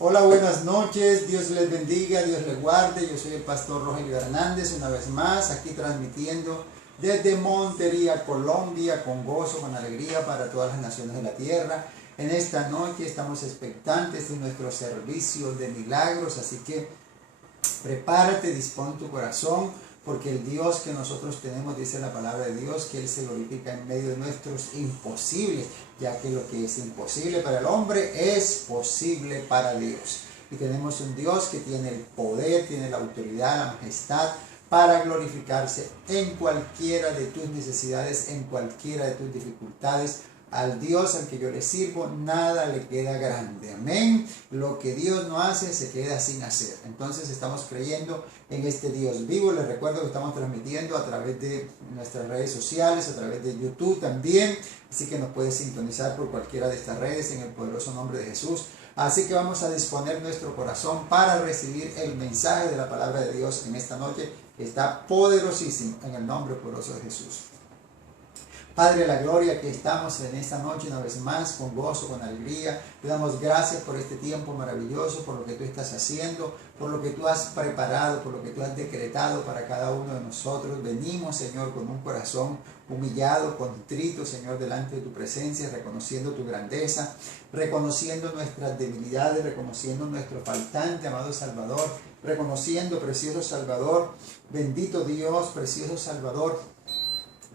Hola, buenas noches, Dios les bendiga, Dios les guarde. Yo soy el pastor Rogelio Hernández, una vez más aquí transmitiendo desde Montería, Colombia, con gozo, con alegría para todas las naciones de la tierra. En esta noche estamos expectantes de nuestro servicio de milagros, así que prepárate, dispón tu corazón, porque el Dios que nosotros tenemos, dice la palabra de Dios, que Él se glorifica en medio de nuestros imposibles, ya que lo que es imposible para el hombre es posible para Dios. Y tenemos un Dios que tiene el poder, tiene la autoridad, la majestad para glorificarse en cualquiera de tus necesidades, en cualquiera de tus dificultades. Al Dios al que yo le sirvo, nada le queda grande. Amén. Lo que Dios no hace, se queda sin hacer. Entonces estamos creyendo en este Dios vivo. Les recuerdo que estamos transmitiendo a través de nuestras redes sociales, a través de YouTube también. Así que nos puedes sintonizar por cualquiera de estas redes en el poderoso nombre de Jesús. Así que vamos a disponer nuestro corazón para recibir el mensaje de la palabra de Dios en esta noche. Está poderosísimo en el nombre poderoso de Jesús. Padre de la gloria, que estamos en esta noche una vez más con gozo, con alegría. Te damos gracias por este tiempo maravilloso, por lo que tú estás haciendo, por lo que tú has preparado, por lo que tú has decretado para cada uno de nosotros. Venimos, Señor, con un corazón humillado, contrito, Señor, delante de tu presencia, reconociendo tu grandeza, reconociendo nuestras debilidades, reconociendo nuestro faltante, amado Salvador, reconociendo, precioso Salvador, bendito Dios, precioso Salvador,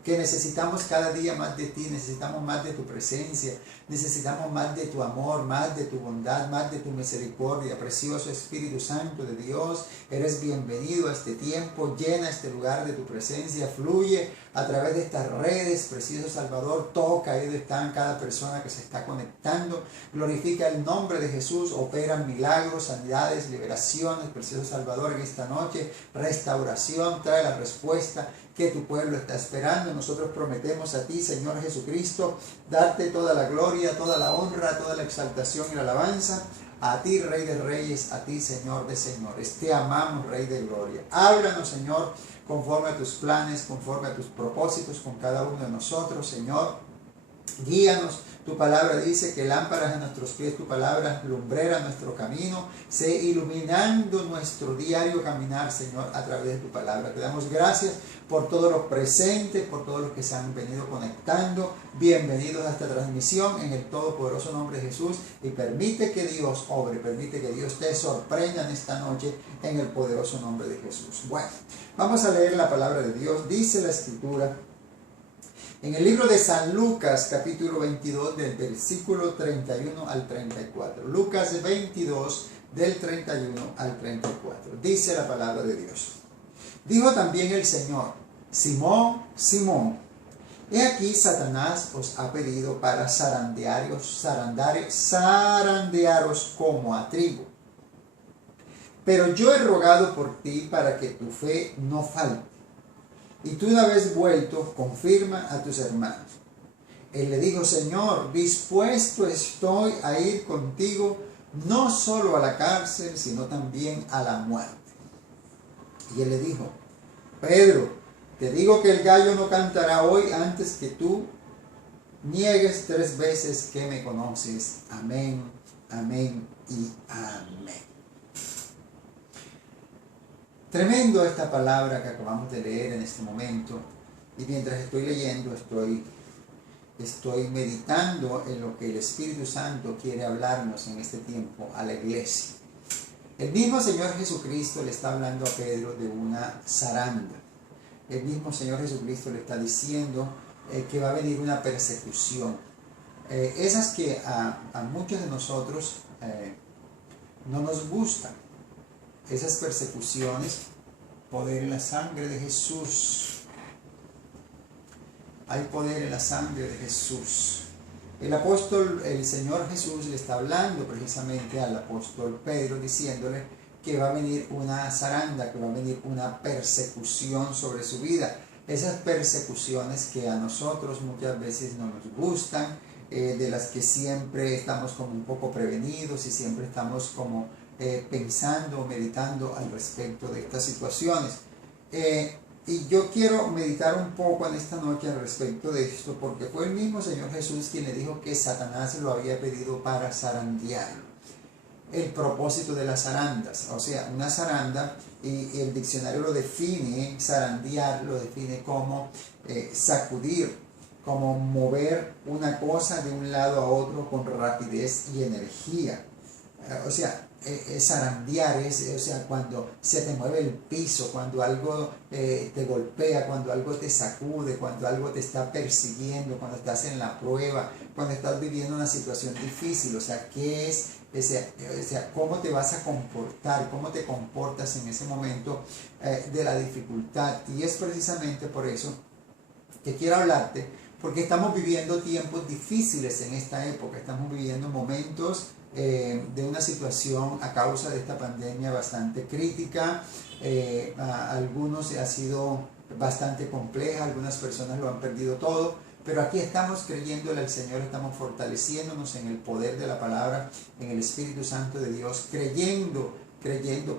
que necesitamos cada día más de ti, necesitamos más de tu presencia, necesitamos más de tu amor, más de tu bondad, más de tu misericordia. Precioso Espíritu Santo de Dios, eres bienvenido a este tiempo, llena este lugar de tu presencia, fluye a través de estas redes. Precioso Salvador, toca ahí donde están cada persona que se está conectando, glorifica el nombre de Jesús, opera milagros, sanidades, liberaciones. Precioso Salvador, en esta noche, restauración, trae la respuesta que tu pueblo está esperando. Nosotros prometemos a ti, Señor Jesucristo, darte toda la gloria, toda la honra, toda la exaltación y la alabanza. A ti, Rey de Reyes, a ti, Señor de Señores. Te amamos, Rey de Gloria. Háblanos, Señor, conforme a tus planes, conforme a tus propósitos con cada uno de nosotros, Señor. Guíanos. Tu palabra dice que lámparas a nuestros pies, tu palabra lumbrera nuestro camino, sé iluminando nuestro diario caminar, Señor, a través de tu palabra. Te damos gracias por todos los presentes, por todos los que se han venido conectando. Bienvenidos a esta transmisión en el todopoderoso nombre de Jesús, y permite que Dios obre, permite que Dios te sorprenda en esta noche en el poderoso nombre de Jesús. Bueno, vamos a leer la palabra de Dios. Dice la Escritura en el libro de San Lucas, capítulo 22, del versículo 31 al 34. Lucas 22, del 31 al 34. Dice la palabra de Dios. Dijo también el Señor: Simón, Simón, he aquí Satanás os ha pedido para zarandearos como a trigo. Pero yo he rogado por ti para que tu fe no falte. Y tú, una vez vuelto, confirma a tus hermanos. Él le dijo: Señor, dispuesto estoy a ir contigo, no solo a la cárcel, sino también a la muerte. Y él le dijo: Pedro, te digo que el gallo no cantará hoy antes que tú niegues 3 veces que me conoces. Amén, amén y amén. Tremendo esta palabra que acabamos de leer en este momento, y mientras estoy leyendo estoy meditando en lo que el Espíritu Santo quiere hablarnos en este tiempo a la iglesia. El mismo Señor Jesucristo le está hablando a Pedro de una zaranda. El mismo Señor Jesucristo le está diciendo que va a venir una persecución. Esas que a muchos de nosotros no nos gustan. Esas persecuciones, poder en la sangre de Jesús. Hay poder en la sangre de Jesús. El Señor Jesús le está hablando precisamente al apóstol Pedro, diciéndole que va a venir una zaranda, que va a venir una persecución sobre su vida. Esas persecuciones que a nosotros muchas veces no nos gustan, de las que siempre estamos como un poco prevenidos y siempre estamos como pensando, meditando al respecto de estas situaciones. Y yo quiero meditar un poco en esta noche al respecto de esto, porque fue el mismo Señor Jesús quien le dijo que Satanás lo había pedido para zarandearlo. el propósito de las zarandas. O sea, una zaranda, y el diccionario lo define, zarandear, lo define como sacudir, como mover una cosa de un lado a otro con rapidez y energía. O sea, zarandear es, o sea, cuando se te mueve el piso, cuando algo te golpea, cuando algo te sacude, cuando algo te está persiguiendo, cuando estás en la prueba, cuando estás viviendo una situación difícil. O sea, ¿qué es? O sea, ¿cómo te vas a comportar? ¿Cómo te comportas en ese momento de la dificultad? Y es precisamente por eso que quiero hablarte, porque estamos viviendo tiempos difíciles en esta época, estamos viviendo momentos de una situación a causa de esta pandemia bastante crítica. A algunos ha sido bastante compleja, algunas personas lo han perdido todo, pero aquí estamos creyéndole al Señor, estamos fortaleciéndonos en el poder de la palabra, en el Espíritu Santo de Dios, creyendo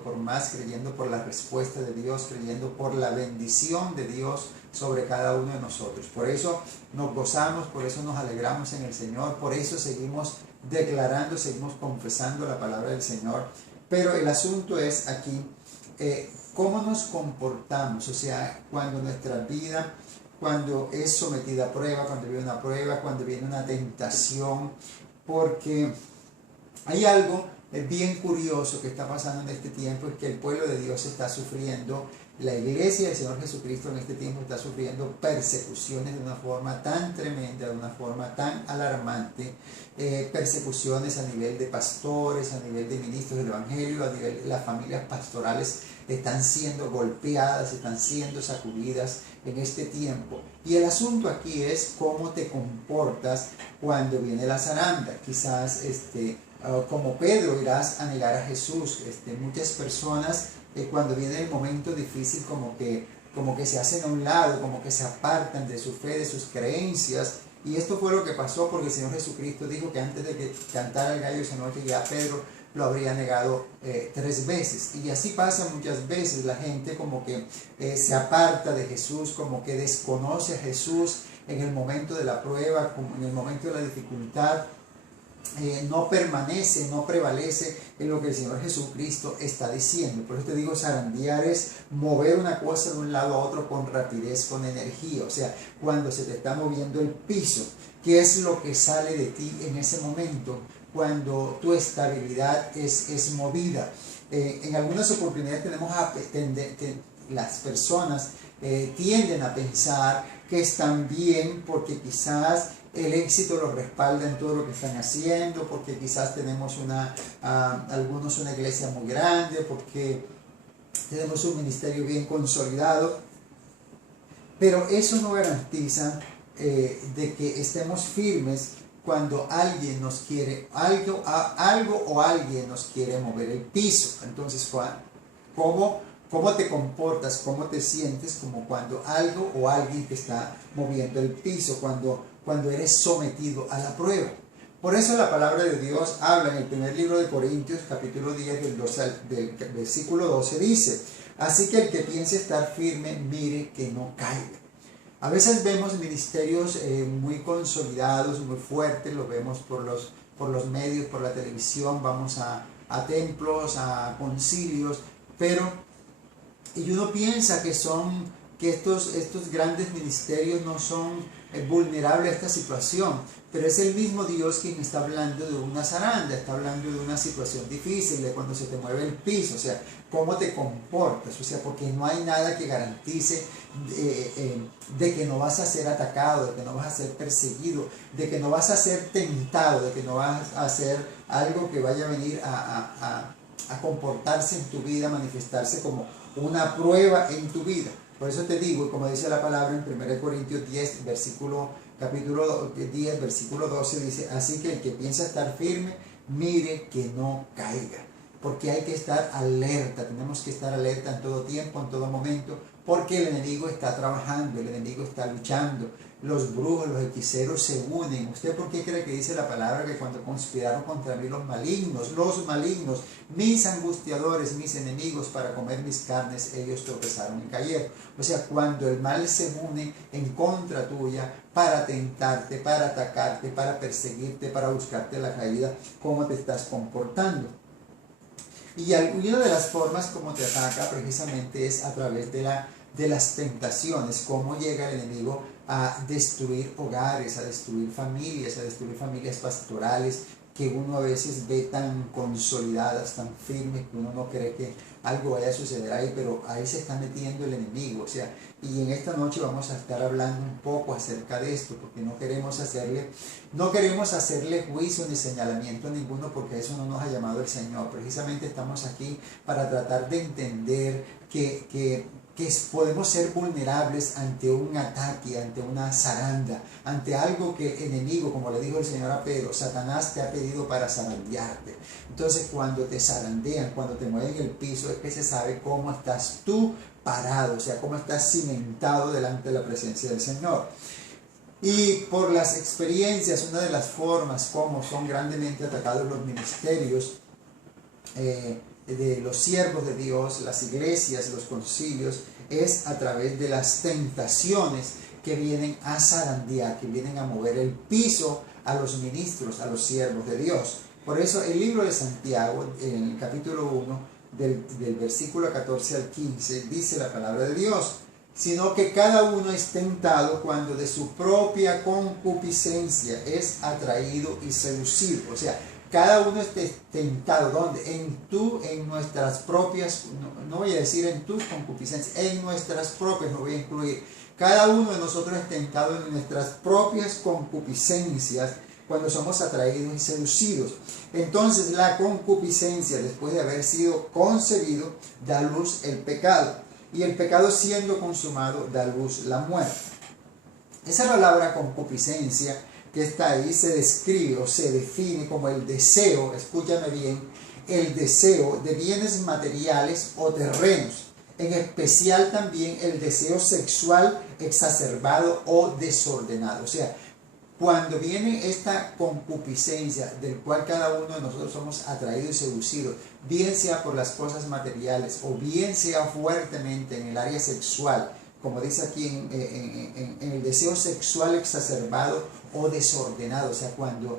por más, creyendo por la respuesta de Dios, creyendo por la bendición de Dios sobre cada uno de nosotros. Por eso nos gozamos, por eso nos alegramos en el Señor, por eso seguimos declarando, seguimos confesando la palabra del Señor. Pero el asunto es aquí, cómo nos comportamos. O sea, cuando nuestra vida, cuando es sometida a prueba, cuando viene una prueba, cuando viene una tentación, porque hay algo bien curioso que está pasando en este tiempo, es que el pueblo de Dios está sufriendo, la iglesia del Señor Jesucristo en este tiempo está sufriendo persecuciones de una forma tan tremenda, de una forma tan alarmante, persecuciones a nivel de pastores, a nivel de ministros del Evangelio, a nivel de las familias pastorales están siendo golpeadas, están siendo sacudidas en este tiempo. Y el asunto aquí es cómo te comportas cuando viene la zaranda. Quizás como Pedro irás a negar a Jesús. Muchas personas cuando viene el momento difícil como que se hacen a un lado, como que se apartan de su fe, de sus creencias. Y esto fue lo que pasó, porque el Señor Jesucristo dijo que antes de que cantara el gallo esa noche ya Pedro lo habría negado 3 veces. Y así pasa muchas veces, la gente como que se aparta de Jesús, como que desconoce a Jesús en el momento de la prueba, como en el momento de la dificultad. No permanece, no prevalece en lo que el Señor Jesucristo está diciendo. Por eso te digo, zarandear es mover una cosa de un lado a otro con rapidez, con energía. O sea, cuando se te está moviendo el piso, ¿qué es lo que sale de ti en ese momento? Cuando tu estabilidad es movida. En algunas oportunidades las personas tienden a pensar que están bien porque quizás el éxito los respalda en todo lo que están haciendo, porque quizás tenemos algunos una iglesia muy grande, porque tenemos un ministerio bien consolidado, pero eso no garantiza de que estemos firmes cuando alguien nos quiere, algo o alguien nos quiere mover el piso. Entonces, ¿cómo te comportas, cómo te sientes como cuando algo o alguien te está moviendo el piso, cuando eres sometido a la prueba? Por eso la palabra de Dios habla en el primer libro de Corintios, capítulo 10, del versículo 12, dice: así que el que piense estar firme, mire que no caiga. A veces vemos ministerios muy consolidados, muy fuertes, los vemos por los medios, por la televisión, vamos a templos, a concilios, y uno piensa que estos grandes ministerios no son vulnerables a esta situación, pero es el mismo Dios quien está hablando de una zaranda, está hablando de una situación difícil, de cuando se te mueve el piso. O sea, cómo te comportas. O sea, porque no hay nada que garantice de que no vas a ser atacado, de que no vas a ser perseguido, de que no vas a ser tentado, de que no vas a hacer algo que vaya a venir a comportarse en tu vida, manifestarse como una prueba en tu vida. Por eso te digo, y como dice la palabra en 1 Corintios 10, capítulo 10, versículo 12, dice: así que el que piensa estar firme, mire que no caiga. Porque hay que estar alerta, tenemos que estar alerta en todo tiempo, en todo momento, porque el enemigo está trabajando, el enemigo está luchando. Los brujos, los hechiceros se unen. ¿Usted por qué cree que dice la palabra que cuando conspiraron contra mí los malignos, mis angustiadores, mis enemigos para comer mis carnes, ellos tropezaron y cayeron? O sea, cuando el mal se une en contra tuya para tentarte, para atacarte, para perseguirte, para buscarte la caída, ¿cómo te estás comportando? Y una de las formas como te ataca precisamente es a través de las tentaciones, cómo llega el enemigo a destruir hogares, a destruir familias pastorales que uno a veces ve tan consolidadas, tan firmes, que uno no cree que algo vaya a suceder ahí, pero ahí se está metiendo el enemigo. O sea, y en esta noche vamos a estar hablando un poco acerca de esto, porque no queremos hacerle juicio ni señalamiento a ninguno, porque a eso no nos ha llamado el Señor. Precisamente estamos aquí para tratar de entender que podemos ser vulnerables ante un ataque, ante una zaranda, ante algo que el enemigo, como le dijo el Señor a Pedro, Satanás te ha pedido para zarandearte. Entonces, cuando te zarandean, cuando te mueven el piso, es que se sabe cómo estás tú parado, o sea, cómo estás cimentado delante de la presencia del Señor. Y por las experiencias, una de las formas como son grandemente atacados los ministerios, de los siervos de Dios, las iglesias, los concilios, es a través de las tentaciones que vienen a zarandear, que vienen a mover el piso a los ministros, a los siervos de Dios. Por eso el libro de Santiago, en el capítulo 1, del versículo 14 al 15, dice la palabra de Dios: sino que cada uno es tentado cuando de su propia concupiscencia es atraído y seducido. O sea, cada uno es tentado. ¿Dónde? En nuestras propias, no voy a decir en tus concupiscencias, en nuestras propias, no voy a incluir. Cada uno de nosotros es tentado en nuestras propias concupiscencias cuando somos atraídos y seducidos. Entonces la concupiscencia, después de haber sido concebido, da luz el pecado. Y el pecado, siendo consumado, da luz la muerte. Esa palabra concupiscencia que está ahí se describe o se define como el deseo, escúchame bien, el deseo de bienes materiales o terrenos, en especial también el deseo sexual exacerbado o desordenado. O sea, cuando viene esta concupiscencia del cual cada uno de nosotros somos atraídos y seducidos, bien sea por las cosas materiales o bien sea fuertemente en el área sexual, como dice aquí en el deseo sexual exacerbado o desordenado, o sea, cuando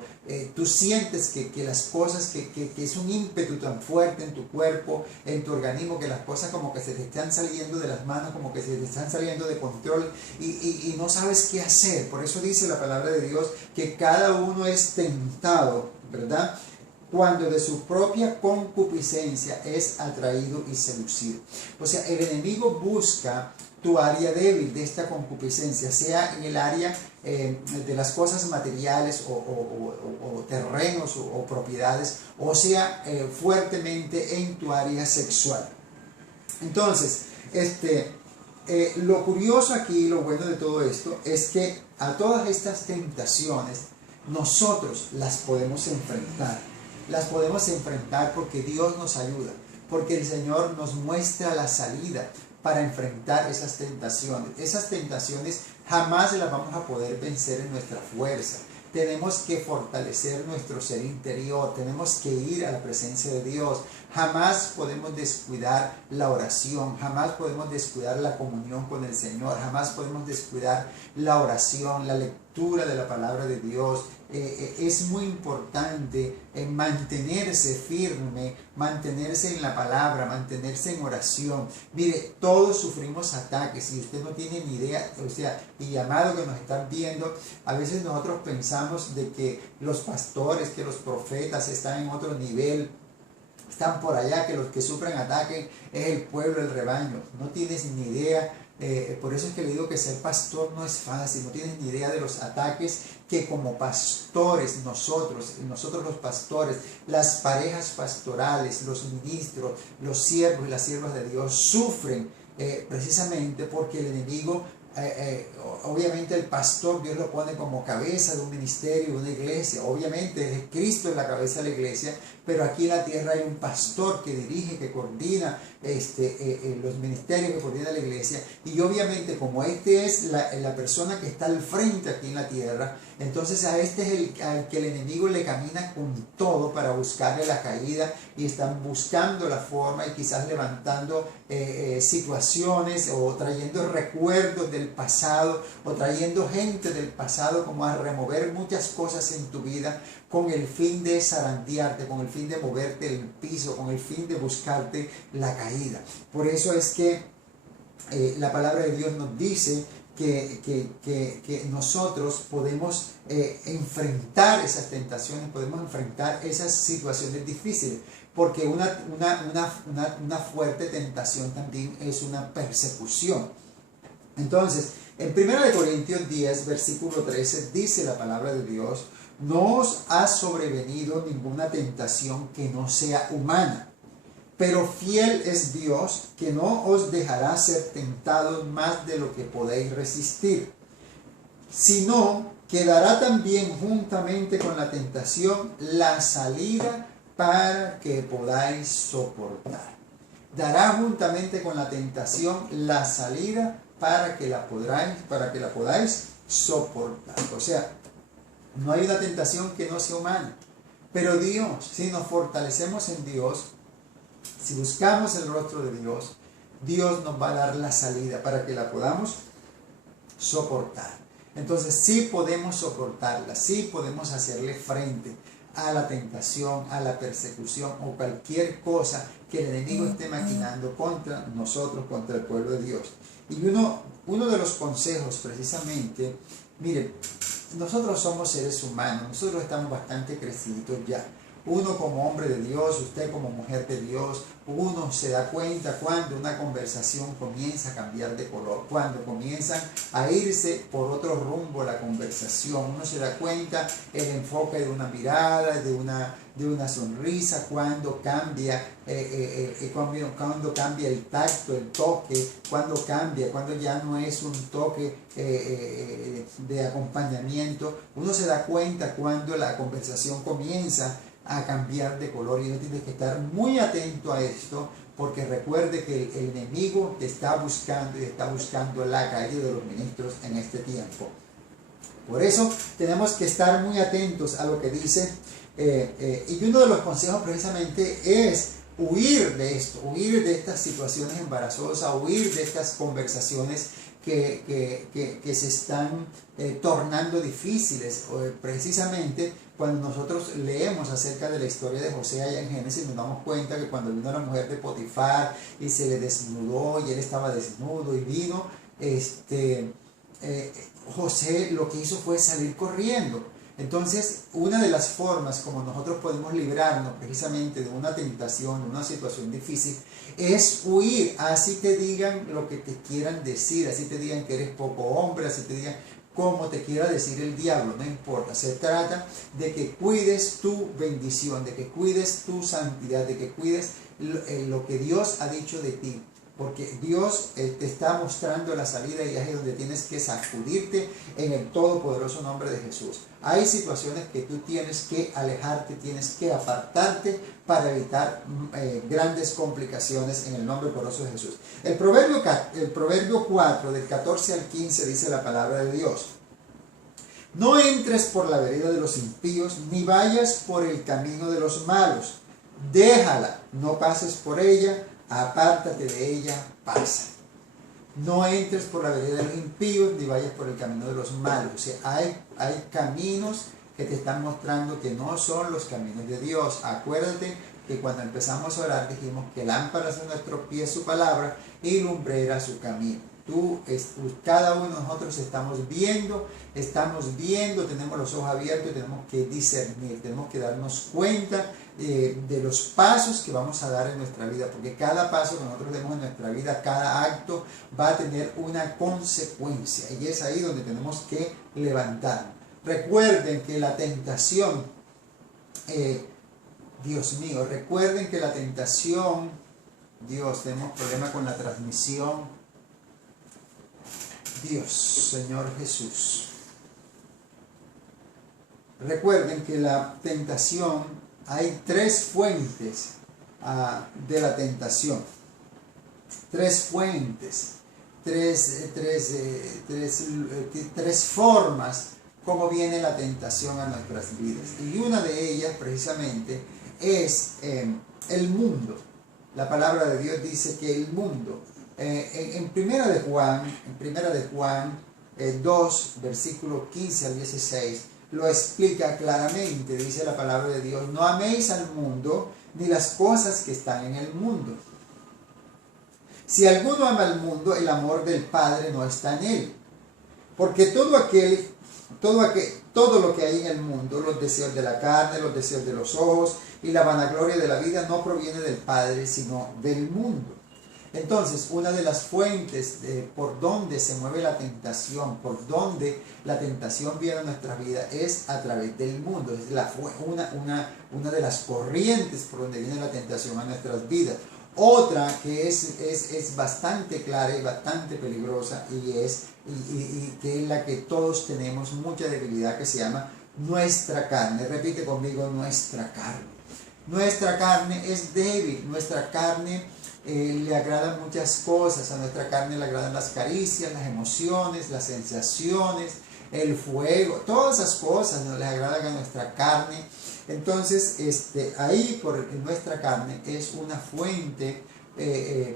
tú sientes que las cosas, que es un ímpetu tan fuerte en tu cuerpo, en tu organismo, que las cosas como que se te están saliendo de las manos, como que se te están saliendo de control y no sabes qué hacer. Por eso dice la palabra de Dios que cada uno es tentado, ¿verdad?, cuando de su propia concupiscencia es atraído y seducido. O sea, el enemigo busca tu área débil de esta concupiscencia, sea en el área de las cosas materiales o terrenos o propiedades, o sea fuertemente en tu área sexual. Entonces, lo curioso aquí, lo bueno de todo esto, es que a todas estas tentaciones nosotros las podemos enfrentar. Las podemos enfrentar porque Dios nos ayuda, porque el Señor nos muestra la salida para enfrentar esas tentaciones. Esas tentaciones jamás las vamos a poder vencer en nuestra fuerza. Tenemos que fortalecer nuestro ser interior, tenemos que ir a la presencia de Dios. Jamás podemos descuidar la oración, jamás podemos descuidar la comunión con el Señor, jamás podemos descuidar la oración, la lectura de la palabra de Dios. Es muy importante mantenerse firme, mantenerse en la palabra, mantenerse en oración. Mire, todos sufrimos ataques y usted no tiene ni idea, o sea, y amado que nos están viendo, a veces nosotros pensamos de que los pastores, que los profetas están en otro nivel, están por allá, que los que sufren ataques es el pueblo, el rebaño. No tienes ni idea. Por eso es que le digo que ser pastor no es fácil. No tienes ni idea de los ataques que como pastores nosotros los pastores, las parejas pastorales, los ministros, los siervos y las siervas de Dios sufren precisamente porque el enemigo, obviamente el pastor Dios lo pone como cabeza de un ministerio, de una iglesia. Obviamente Cristo es la cabeza de la iglesia, pero aquí en la tierra hay un pastor que dirige, que coordina los ministerios, que coordina la iglesia. Y obviamente como es la persona que está al frente aquí en la tierra, Entonces a este es al que el enemigo le camina con todo para buscarle la caída, y están buscando la forma y quizás levantando situaciones o trayendo recuerdos del pasado o trayendo gente del pasado como a remover muchas cosas en tu vida con el fin de zarandearte, con el fin de moverte el piso, con el fin de buscarte la caída. Por eso es que la palabra de Dios nos dice que nosotros podemos enfrentar esas tentaciones, podemos enfrentar esas situaciones difíciles, porque una fuerte tentación también es una persecución. Entonces, en 1 Corintios 10, versículo 13, dice la palabra de Dios: no os ha sobrevenido ninguna tentación que no sea humana, pero fiel es Dios, que no os dejará ser tentados más de lo que podéis resistir, sino que dará también juntamente con la tentación la salida para que podáis soportar. Dará juntamente con la tentación la salida para que la podáis soportar. O sea, no hay una tentación que no sea humana, pero Dios, si nos fortalecemos en Dios, si buscamos el rostro de Dios, Dios nos va a dar la salida para que la podamos soportar. Entonces sí podemos soportarla, sí podemos hacerle frente a la tentación, a la persecución o cualquier cosa que el enemigo esté maquinando contra nosotros, contra el pueblo de Dios. Y uno de los consejos precisamente, miren, nosotros somos seres humanos, nosotros estamos bastante crecidos ya. Uno como hombre de Dios, usted como mujer de Dios, uno se da cuenta cuando una conversación comienza a cambiar de color, cuando comienzan a irse por otro rumbo la conversación. Uno se da cuenta el enfoque de una mirada, de una sonrisa, cuando cambia el tacto, el toque, cuando ya no es un toque de acompañamiento. Uno se da cuenta cuando la conversación comienza a cambiar de color, y uno tiene que estar muy atento a esto, porque recuerde que el enemigo te está buscando y está buscando la caída de los ministros en este tiempo. Por eso tenemos que estar muy atentos a lo que dice, y uno de los consejos precisamente es huir de esto, huir de estas situaciones embarazosas, huir de estas conversaciones que se están tornando difíciles. Precisamente cuando nosotros leemos acerca de la historia de José allá en Génesis, nos damos cuenta que cuando vino la mujer de Potifar y se le desnudó y él estaba desnudo y vino, José lo que hizo fue salir corriendo. Entonces, una de las formas como nosotros podemos librarnos precisamente de una tentación, de una situación difícil, es huir. Así te digan lo que te quieran decir, así te digan que eres poco hombre, así te digan como te quiera decir el diablo, no importa. Se trata de que cuides tu bendición, de que cuides tu santidad, de que cuides lo que Dios ha dicho de ti. Porque Dios te está mostrando la salida, y es donde tienes que sacudirte en el todopoderoso nombre de Jesús. Hay situaciones que tú tienes que alejarte, tienes que apartarte para evitar grandes complicaciones en el nombre poderoso de Jesús. El proverbio 4, del 14 al 15, dice la palabra de Dios: no entres por la vereda de los impíos, ni vayas por el camino de los malos. Déjala, no pases por ella, apártate de ella, pasa. No entres por la vereda de los impíos, ni vayas por el camino de los malos. O sea, hay caminos que te están mostrando que no son los caminos de Dios. Acuérdate que cuando empezamos a orar dijimos que lámpara es a nuestros pies su palabra y lumbrera su camino. Cada uno de nosotros estamos viendo, tenemos los ojos abiertos y tenemos que discernir, tenemos que darnos cuenta de los pasos que vamos a dar en nuestra vida, porque cada paso que nosotros demos en nuestra vida, cada acto va a tener una consecuencia, y es ahí donde tenemos que levantarnos. Recuerden que la tentación, Dios mío, recuerden que la tentación, Dios, tenemos problema con la transmisión. Dios, Señor Jesús. Recuerden que la tentación, hay tres fuentes de la tentación. Tres fuentes, tres formas cómo viene la tentación a nuestras vidas. Y una de ellas precisamente es el mundo. La palabra de Dios dice que el mundo, en primera de Juan 2, versículo 15 al 16, lo explica claramente. Dice la palabra de Dios: no améis al mundo ni las cosas que están en el mundo. Si alguno ama al mundo, el amor del Padre no está en él. Porque todo lo que hay en el mundo, los deseos de la carne, los deseos de los ojos y la vanagloria de la vida, no proviene del Padre, sino del mundo. Entonces, una de las fuentes por donde se mueve la tentación, por donde la tentación viene a nuestra vida, es a través del mundo. Es una de las corrientes por donde viene la tentación a nuestras vidas. Otra que es bastante clara y bastante peligrosa y que es la que todos tenemos mucha debilidad, que se llama nuestra carne. Repite conmigo: nuestra carne. Nuestra carne es débil, nuestra carne le agradan muchas cosas, a nuestra carne le agradan las caricias, las emociones, las sensaciones, el fuego, todas esas cosas nos les agradan a nuestra carne. Entonces, ahí en nuestra carne es una fuente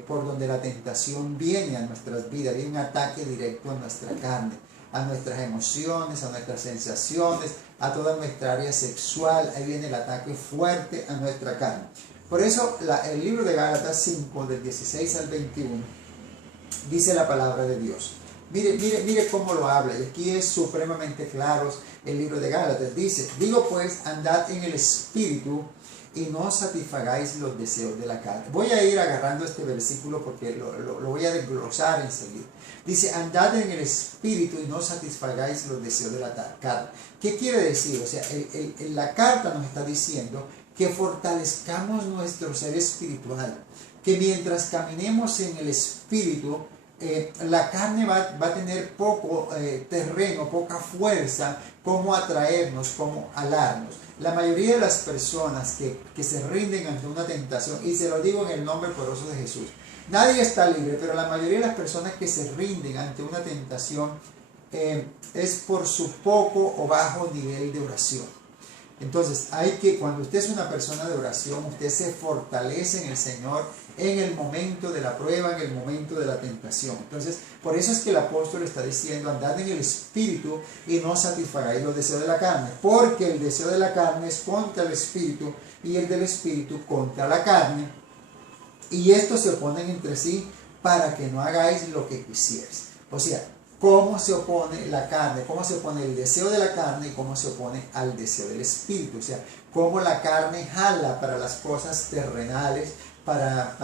por donde la tentación viene a nuestras vidas, viene un ataque directo a nuestra carne, a nuestras emociones, a nuestras sensaciones, a toda nuestra área sexual. Ahí viene el ataque fuerte a nuestra carne. Por eso el libro de Gálatas 5, del 16 al 21, dice la palabra de Dios. Mire cómo lo habla, y aquí es supremamente claro el libro de Gálatas. Dice: digo pues, andad en el Espíritu y no satisfagáis los deseos de la carne. Voy a ir agarrando este versículo porque lo voy a desglosar enseguida. Dice: andad en el Espíritu y no satisfagáis los deseos de la carne. ¿Qué quiere decir? O sea, la carta nos está diciendo que fortalezcamos nuestro ser espiritual, que mientras caminemos en el Espíritu, la carne va a tener poco terreno, poca fuerza, como atraernos, como alarnos. La mayoría de las personas que se rinden ante una tentación, y se lo digo en el nombre poderoso de Jesús, nadie está libre, pero la mayoría de las personas que se rinden ante una tentación es por su poco o bajo nivel de oración. Entonces, cuando usted es una persona de oración, usted se fortalece en el Señor en el momento de la prueba, en el momento de la tentación. Entonces, por eso es que el apóstol está diciendo: andad en el Espíritu y no satisfagáis los deseos de la carne, porque el deseo de la carne es contra el Espíritu y el del Espíritu contra la carne, y estos se oponen entre sí para que no hagáis lo que quisierais. O sea, cómo se opone la carne, cómo se opone el deseo de la carne y cómo se opone al deseo del Espíritu. O sea, cómo la carne jala para las cosas terrenales, para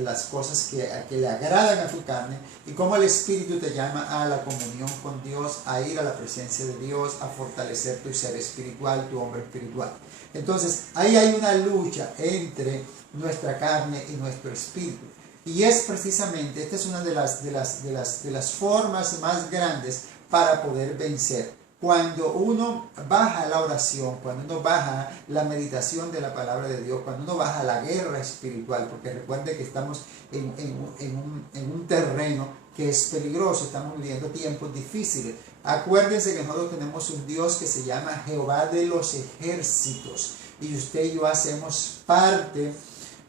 las cosas que le agradan a tu carne, y cómo el Espíritu te llama a la comunión con Dios, a ir a la presencia de Dios, a fortalecer tu ser espiritual, tu hombre espiritual. Entonces, ahí hay una lucha entre nuestra carne y nuestro espíritu. Y es precisamente, esta es una de las formas más grandes para poder vencer. Cuando uno baja la oración, cuando uno baja la meditación de la palabra de Dios, cuando uno baja la guerra espiritual, porque recuerde que estamos en un terreno que es peligroso, estamos viviendo tiempos difíciles. Acuérdense que nosotros tenemos un Dios que se llama Jehová de los ejércitos, y usted y yo hacemos parte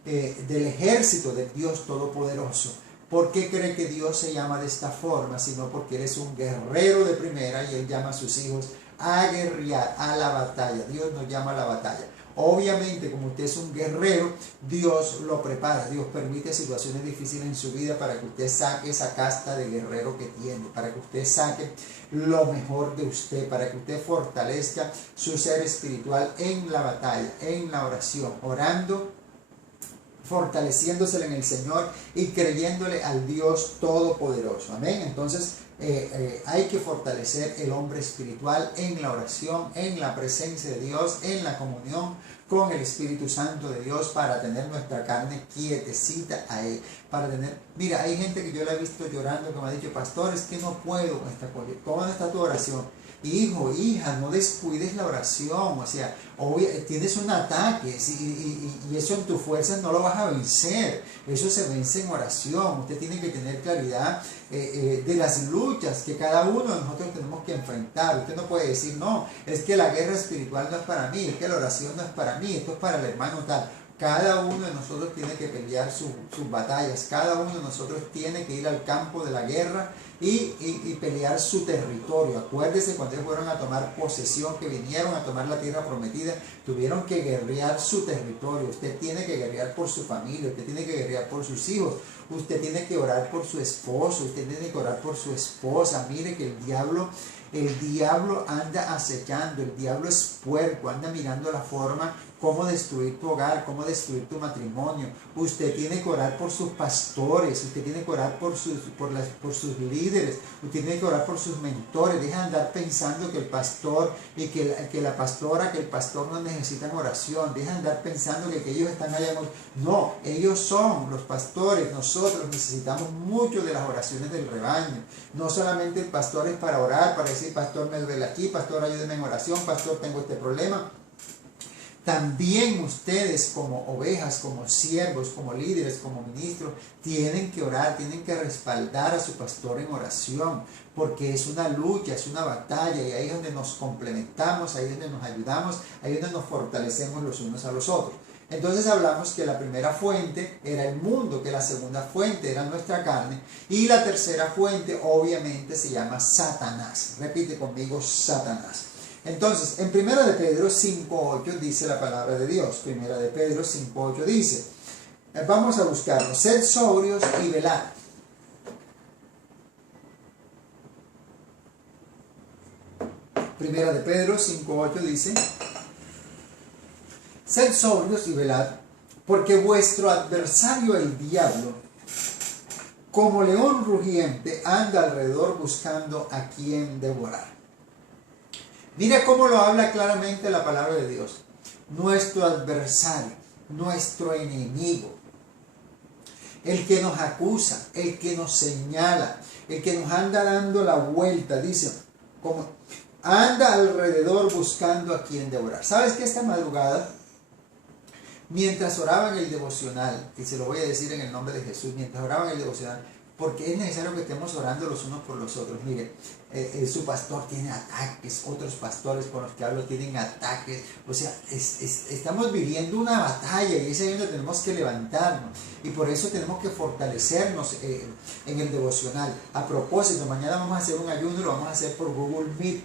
del ejército del Dios Todopoderoso. ¿Por qué cree que Dios se llama de esta forma? Sino porque Él es un guerrero de primera y Él llama a sus hijos a guerrear, a la batalla. Dios nos llama a la batalla. Obviamente, como usted es un guerrero, Dios lo prepara. Dios permite situaciones difíciles en su vida para que usted saque esa casta de guerrero que tiene, para que usted saque lo mejor de usted, para que usted fortalezca su ser espiritual en la batalla, en la oración, orando, fortaleciéndose en el Señor y creyéndole al Dios Todopoderoso. Amén. Entonces hay que fortalecer el hombre espiritual en la oración, en la presencia de Dios, en la comunión con el Espíritu Santo de Dios, para tener nuestra carne quietecita a Él. Mira, hay gente que yo la he visto llorando, que me ha dicho: pastor, es que no puedo con esta cosa. ¿Cómo está tu oración? hijo, hija, no descuides la oración. O sea, tienes un ataque y eso en tus fuerzas no lo vas a vencer. Eso se vence en oración. Usted tiene que tener claridad de las luchas que cada uno de nosotros tenemos que enfrentar. Usted no puede decir, no, es que la guerra espiritual no es para mí, es que la oración no es para mí, esto es para el hermano tal. Cada uno de nosotros tiene que pelear sus batallas, cada uno de nosotros tiene que ir al campo de la guerra y pelear su territorio. Acuérdese cuando ellos fueron a tomar posesión, que vinieron a tomar la tierra prometida, tuvieron que guerrear su territorio. Usted tiene que guerrear por su familia, usted tiene que guerrear por sus hijos, usted tiene que orar por su esposo, usted tiene que orar por su esposa. Mire que el diablo anda acechando, el diablo es puerco, anda mirando la forma cómo destruir tu hogar, cómo destruir tu matrimonio. Usted tiene que orar por sus pastores, usted tiene que orar por sus líderes, usted tiene que orar por sus mentores. Deja de andar pensando que el pastor y que la pastora, que el pastor no necesitan oración. Deja de andar pensando que ellos están allá. No, ellos son los pastores. Nosotros necesitamos mucho de las oraciones del rebaño. No solamente el pastor es para orar, para decir, pastor me duele aquí, pastor ayúdeme en oración, pastor tengo este problema. También ustedes como ovejas, como siervos, como líderes, como ministros, tienen que orar, tienen que respaldar a su pastor en oración, porque es una lucha, es una batalla, y ahí es donde nos complementamos, ahí es donde nos ayudamos, ahí es donde nos fortalecemos los unos a los otros. Entonces hablamos que la primera fuente era el mundo, que la segunda fuente era nuestra carne, y la tercera fuente obviamente se llama Satanás. Repite conmigo, Satanás. Entonces, en 1 de Pedro 5.8 dice la palabra de Dios. 1 de Pedro 5.8 dice, vamos a buscarlo, sed sobrios y velad. Primera de Pedro 5.8 dice, sed sobrios y velad, porque vuestro adversario el diablo, como león rugiente, anda alrededor buscando a quien devorar. Mira cómo lo habla claramente la palabra de Dios. Nuestro adversario, nuestro enemigo, el que nos acusa, el que nos señala, el que nos anda dando la vuelta, dice, como anda alrededor buscando a quien devorar. ¿Sabes que esta madrugada, mientras oraba en el devocional, y se lo voy a decir en el nombre de Jesús, mientras oraba en el devocional, porque es necesario que estemos orando los unos por los otros. Mire, su pastor tiene ataques, otros pastores con los que hablo tienen ataques. O sea, estamos viviendo una batalla y es ahí donde tenemos que levantarnos. Y por eso tenemos que fortalecernos en el devocional. A propósito, mañana vamos a hacer un ayuno y lo vamos a hacer por Google Meet.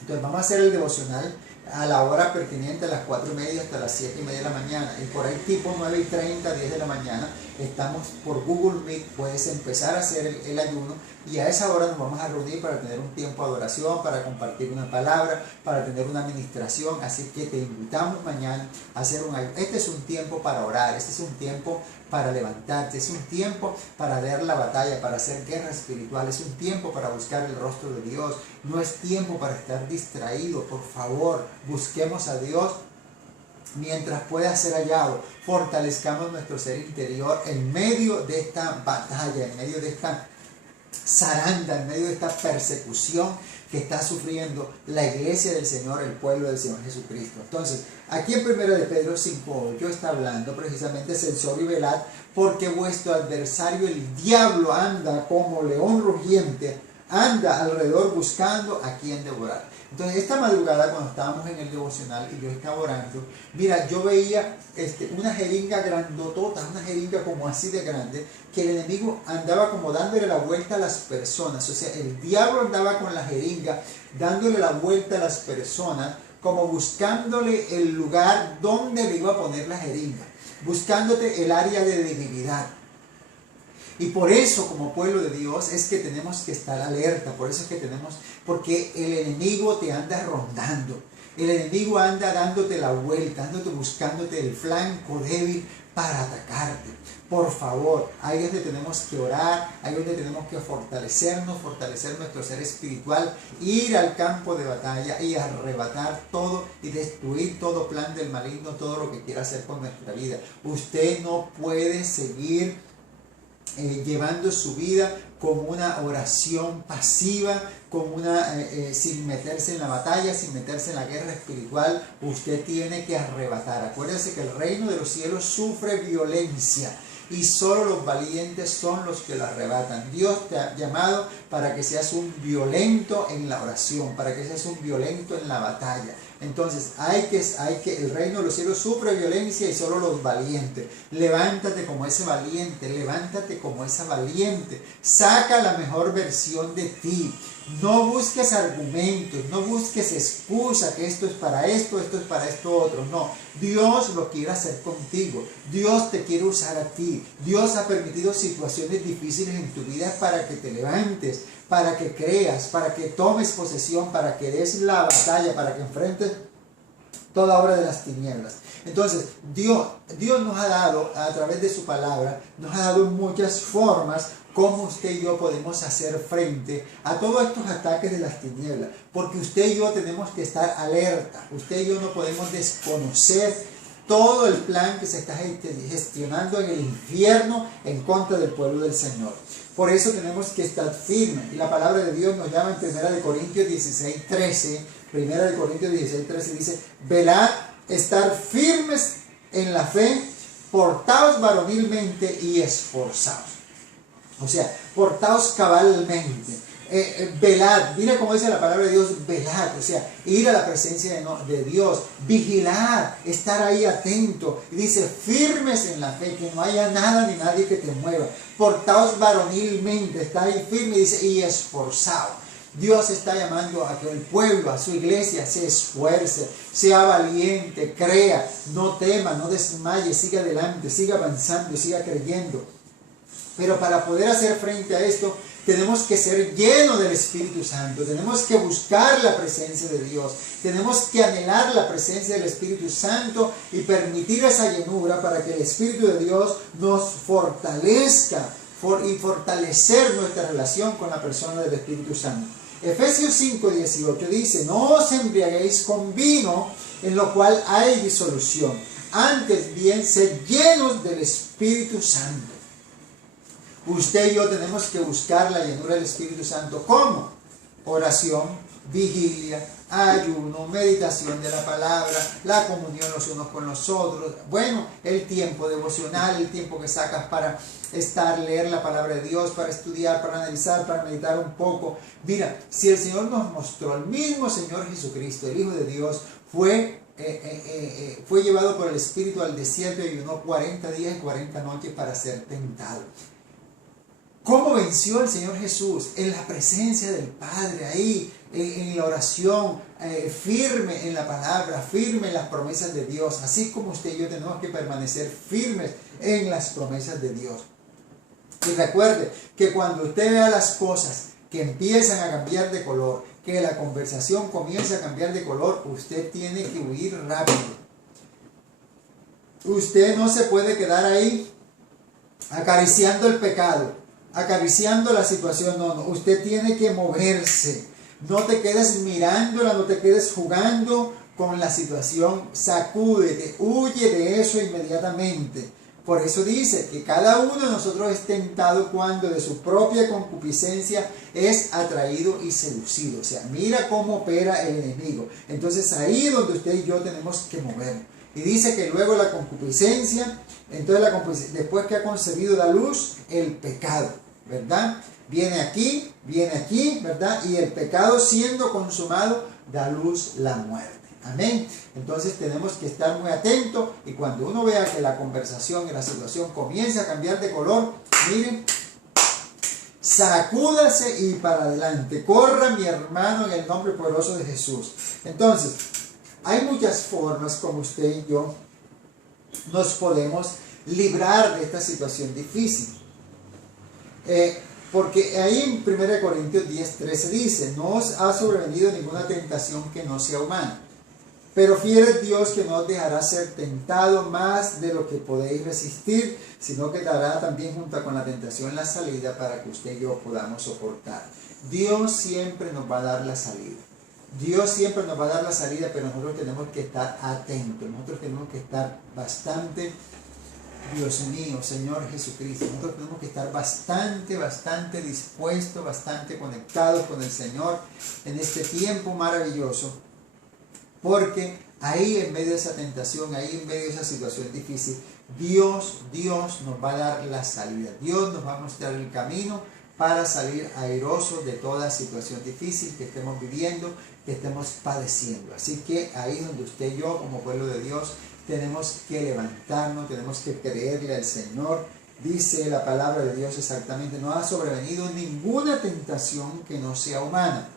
Entonces vamos a hacer el devocional a la hora pertinente, a las 4:30 hasta las 7:30 de la mañana. Y por ahí tipo 9:30, 10 de la mañana, estamos por Google Meet. Puedes empezar a hacer el ayuno y a esa hora nos vamos a reunir para tener un tiempo de adoración, para compartir una palabra, para tener una administración. Así que te invitamos mañana a hacer un ayuno. Este es un tiempo para orar, este es un tiempo para levantarte, es un tiempo para dar la batalla, para hacer guerra espiritual, es un tiempo para buscar el rostro de Dios. No es tiempo para estar distraído. Por favor, busquemos a Dios mientras pueda ser hallado. Fortalezcamos nuestro ser interior en medio de esta batalla, en medio de esta zaranda, en medio de esta persecución que está sufriendo la iglesia del Señor, el pueblo del Señor Jesucristo. Entonces, aquí en 1 de Pedro 5.8 está hablando precisamente sed sobrio y velad, porque vuestro adversario el diablo anda como león rugiente, anda alrededor buscando a quien devorar. Entonces, esta madrugada cuando estábamos en el devocional y yo estaba orando, mira, yo veía una jeringa grandotota, una jeringa como así de grande, que el enemigo andaba como dándole la vuelta a las personas. O sea, el diablo andaba con la jeringa dándole la vuelta a las personas, como buscándole el lugar donde le iba a poner la jeringa, buscándote el área de debilidad. Y por eso, como pueblo de Dios, es que tenemos que estar alerta. Por eso es que porque el enemigo te anda rondando. El enemigo anda dándote la vuelta, buscándote el flanco débil para atacarte. Por favor, ahí es donde tenemos que orar, ahí es donde tenemos que fortalecernos, fortalecer nuestro ser espiritual, ir al campo de batalla y arrebatar todo y destruir todo plan del maligno, todo lo que quiera hacer con nuestra vida. Usted no puede seguir llevando su vida como una oración pasiva, como sin meterse en la batalla, sin meterse en la guerra espiritual. Usted tiene que arrebatar. Acuérdense que el reino de los cielos sufre violencia y solo los valientes son los que lo arrebatan. Dios te ha llamado para que seas un violento en la oración, para que seas un violento en la batalla. Entonces el reino de los cielos sufre violencia y solo los valientes. Levántate como ese valiente, levántate como esa valiente. Saca la mejor versión de ti. No busques argumentos, no busques excusa que esto es para esto es para esto otro. No, Dios lo quiere hacer contigo. Dios te quiere usar a ti. Dios ha permitido situaciones difíciles en tu vida para que te levantes, para que creas, para que tomes posesión, para que des la batalla, para que enfrentes toda obra de las tinieblas. Entonces, Dios nos ha dado, a través de su palabra, nos ha dado muchas formas cómo usted y yo podemos hacer frente a todos estos ataques de las tinieblas. Porque usted y yo tenemos que estar alerta. Usted y yo no podemos desconocer todo el plan que se está gestionando en el infierno en contra del pueblo del Señor. Por eso tenemos que estar firmes. Y la palabra de Dios nos llama en 1 Corintios 16:13. 1 Corintios 16:13 dice: velad, estar firmes en la fe, portaos varonilmente y esforzaos. O sea, portaos cabalmente. Velad, mira cómo dice la palabra de Dios, velad, o sea, ir a la presencia de Dios, vigilar, estar ahí atento. Y dice, firmes en la fe, que no haya nada ni nadie que te mueva. Portaos varonilmente, está ahí firme, dice, y esforzaos. Dios está llamando a que el pueblo, a su iglesia, se esfuerce, sea valiente, crea, no tema, no desmaye, siga adelante, siga avanzando, siga creyendo. Pero para poder hacer frente a esto, tenemos que ser llenos del Espíritu Santo, tenemos que buscar la presencia de Dios, tenemos que anhelar la presencia del Espíritu Santo y permitir esa llenura para que el Espíritu de Dios nos fortalezca y fortalecer nuestra relación con la persona del Espíritu Santo. Efesios 5:18 dice: no os embriaguéis con vino, en lo cual hay disolución, antes bien sed llenos del Espíritu Santo. Usted y yo tenemos que buscar la llenura del Espíritu Santo. ¿Cómo? Oración, vigilia, ayuno, meditación de la palabra, la comunión los unos con los otros. Bueno, el tiempo devocional, el tiempo que sacas para leer la palabra de Dios, para estudiar, para analizar, para meditar un poco. Mira, si el Señor nos mostró, el mismo Señor Jesucristo, el Hijo de Dios, fue llevado por el Espíritu al desierto y ayunó 40 días y 40 noches para ser tentado. ¿Cómo venció el Señor Jesús? En la presencia del Padre, ahí, en la oración, firme en la palabra, firme en las promesas de Dios. Así como usted y yo tenemos que permanecer firmes en las promesas de Dios. Y recuerde que cuando usted vea las cosas que empiezan a cambiar de color, que la conversación comienza a cambiar de color, usted tiene que huir rápido. Usted no se puede quedar ahí acariciando el pecado, acariciando la situación. No, usted tiene que moverse. No te quedes mirándola, no te quedes jugando con la situación. Sacúdete, huye de eso inmediatamente. Por eso dice que cada uno de nosotros es tentado cuando de su propia concupiscencia es atraído y seducido. O sea, mira cómo opera el enemigo. Entonces ahí es donde usted y yo tenemos que movernos. Y dice que luego la concupiscencia, entonces después que ha concebido la luz, el pecado, ¿verdad? Viene aquí, ¿verdad? Y el pecado siendo consumado, da luz la muerte. Amén. Entonces tenemos que estar muy atentos, y cuando uno vea que la conversación y la situación comienza a cambiar de color, miren, sacúdase y para adelante. Corra, mi hermano, en el nombre poderoso de Jesús. Entonces, hay muchas formas como usted y yo nos podemos librar de esta situación difícil. Porque ahí en 1 Corintios 10:13 dice: no os ha sobrevenido ninguna tentación que no sea humana, pero fiel es Dios, que no os dejará ser tentado más de lo que podéis resistir, sino que dará también junto con la tentación la salida para que usted y yo podamos soportar. Dios siempre nos va a dar la salida. Dios siempre nos va a dar la salida, pero nosotros tenemos que estar atentos. Nosotros tenemos que estar bastante Dios mío, Señor Jesucristo, nosotros tenemos que estar bastante dispuestos, bastante conectados con el Señor en este tiempo maravilloso, porque ahí en medio de esa tentación, ahí en medio de esa situación difícil, Dios nos va a dar la salida. Dios nos va a mostrar el camino para salir airosos de toda situación difícil que estemos viviendo, que estemos padeciendo. Así que ahí donde usted y yo, como pueblo de Dios, tenemos que levantarnos, tenemos que creerle al Señor. Dice la palabra de Dios exactamente: no ha sobrevenido ninguna tentación que no sea humana.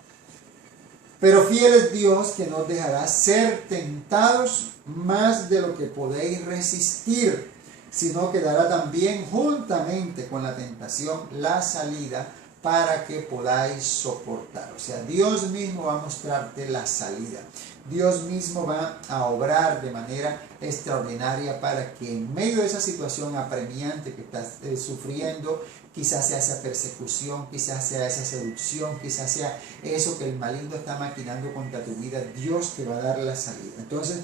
Pero fiel es Dios, que no os dejará ser tentados más de lo que podéis resistir, sino que dará también juntamente con la tentación la salida para que podáis soportar. O sea, Dios mismo va a mostrarte la salida. Dios mismo va a obrar de manera extraordinaria para que en medio de esa situación apremiante que estás sufriendo, quizás sea esa persecución, quizás sea esa seducción, quizás sea eso que el maligno está maquinando contra tu vida, Dios te va a dar la salida. Entonces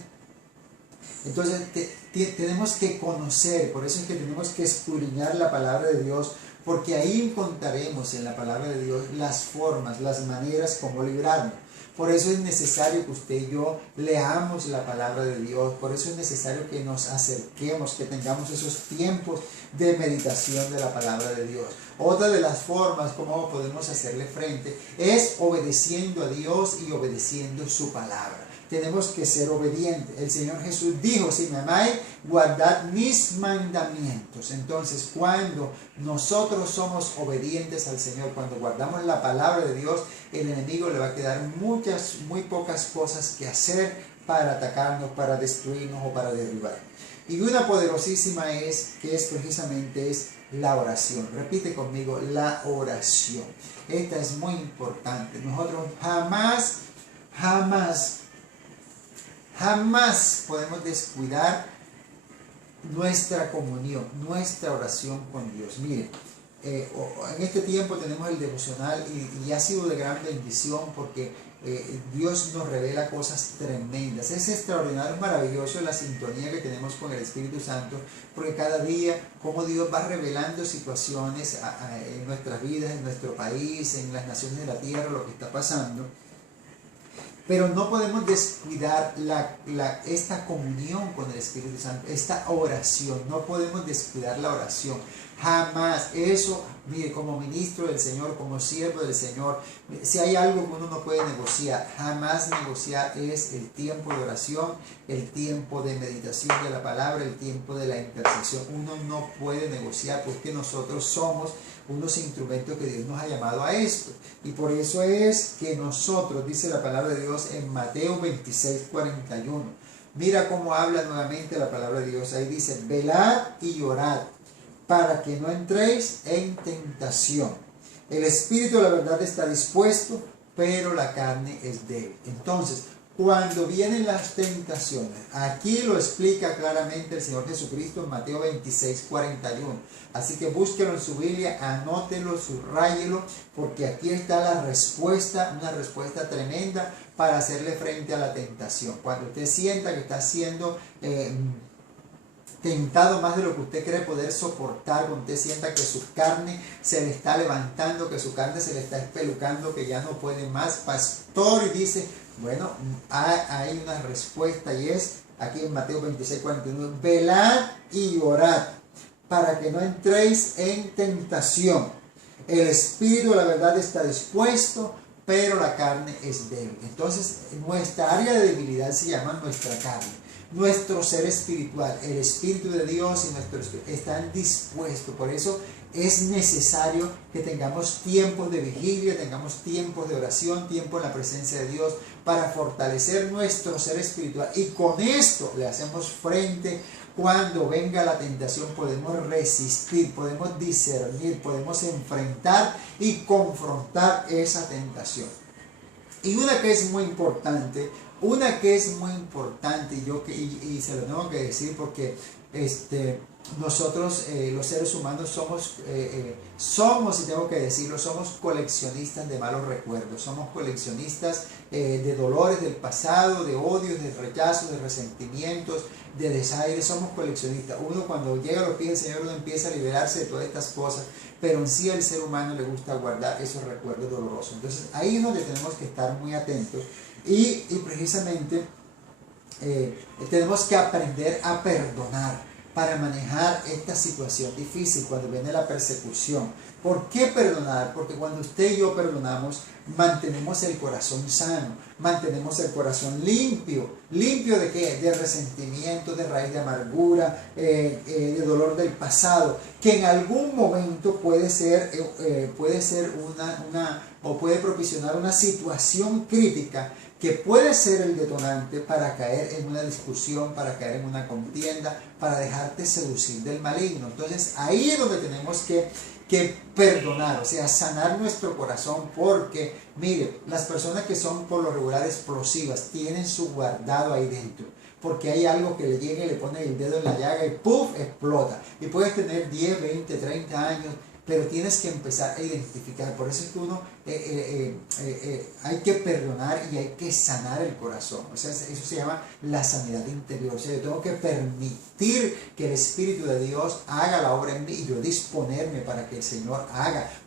tenemos que conocer, por eso es que tenemos que escudriñar la palabra de Dios, porque ahí encontraremos en la palabra de Dios las formas, las maneras como librarnos. Por eso es necesario que usted y yo leamos la palabra de Dios. Por eso es necesario que nos acerquemos, que tengamos esos tiempos de meditación de la palabra de Dios. Otra de las formas como podemos hacerle frente es obedeciendo a Dios y obedeciendo su palabra. Tenemos que ser obedientes. El Señor Jesús dijo: si me amáis, guardad mis mandamientos. Entonces, cuando nosotros somos obedientes al Señor, cuando guardamos la palabra de Dios, el enemigo le va a quedar muy pocas cosas que hacer para atacarnos, para destruirnos o para derribar. Y una poderosísima que es precisamente la oración. Repite conmigo: la oración. Esta es muy importante. Nosotros jamás podemos descuidar nuestra comunión, nuestra oración con Dios. Miren, en este tiempo tenemos el devocional y ha sido de gran bendición porque Dios nos revela cosas tremendas. Es extraordinario, es maravilloso la sintonía que tenemos con el Espíritu Santo, porque cada día como Dios va revelando situaciones en nuestras vidas, en nuestro país, en las naciones de la tierra, lo que está pasando. Pero no podemos descuidar esta comunión con el Espíritu Santo, esta oración. No podemos descuidar la oración. Jamás. Eso, mire, como ministro del Señor, como siervo del Señor, si hay algo que uno no puede negociar, jamás negociar, es el tiempo de oración, el tiempo de meditación de la palabra, el tiempo de la intercesión. Uno no puede negociar porque nosotros somos unos instrumentos que Dios nos ha llamado a esto. Y por eso es que nosotros, dice la palabra de Dios en Mateo 26:41. Mira cómo habla nuevamente la palabra de Dios. Ahí dice: velad y orad para que no entréis en tentación. El espíritu de la verdad está dispuesto, pero la carne es débil. Entonces, cuando vienen las tentaciones, aquí lo explica claramente el Señor Jesucristo en Mateo 26:41. Así que búsquelo en su Biblia, anótelo, subrayelo, porque aquí está la respuesta, una respuesta tremenda para hacerle frente a la tentación. Cuando usted sienta que está siendo tentado más de lo que usted cree poder soportar, cuando usted sienta que su carne se le está levantando, que su carne se le está espelucando, que ya no puede más, pastor, y dice: bueno, hay una respuesta, y es aquí en Mateo 26:41, velad y orad para que no entréis en tentación. El espíritu de la verdad está dispuesto, pero la carne es débil. Entonces, nuestra área de debilidad se llama nuestra carne. Nuestro ser espiritual, el Espíritu de Dios y nuestro espíritu están dispuestos. Por eso es necesario que tengamos tiempos de vigilia, tengamos tiempos de oración, tiempo en la presencia de Dios para fortalecer nuestro ser espiritual. Y con esto le hacemos frente. Cuando venga la tentación podemos resistir, podemos discernir, podemos enfrentar y confrontar esa tentación. Y una que es muy importante, y se lo tengo que decir porque nosotros los seres humanos somos, y tengo que decirlo, somos coleccionistas de malos recuerdos, somos coleccionistas de dolores del pasado, de odios, de rechazos, de resentimientos, de desaires, somos coleccionistas. Uno cuando llega a los pies del Señor, uno empieza a liberarse de todas estas cosas, pero en sí al ser humano le gusta guardar esos recuerdos dolorosos. Entonces ahí es donde tenemos que estar muy atentos y precisamente tenemos que aprender a perdonar para manejar esta situación difícil cuando viene la persecución. ¿Por qué perdonar? Porque cuando usted y yo perdonamos, mantenemos el corazón sano, mantenemos el corazón limpio. ¿Limpio de qué? De resentimiento, de raíz de amargura, de dolor del pasado, que en algún momento puede ser o puede proporcionar una situación crítica que puede ser el detonante para caer en una discusión, para caer en una contienda, para dejarte seducir del maligno. Entonces ahí es donde tenemos que perdonar, o sea, sanar nuestro corazón, porque mire, las personas que son por lo regular explosivas tienen su guardado ahí dentro, porque hay algo que le llega y le pone el dedo en la llaga y ¡puf!, explota. Y puedes tener 10, 20, 30 años, pero tienes que empezar a identificar. Por eso es que uno hay que perdonar y hay que sanar el corazón. O sea, eso se llama la sanidad interior. O sea, yo tengo que permitir que el Espíritu de Dios haga la obra en mí y yo disponerme para que el Señor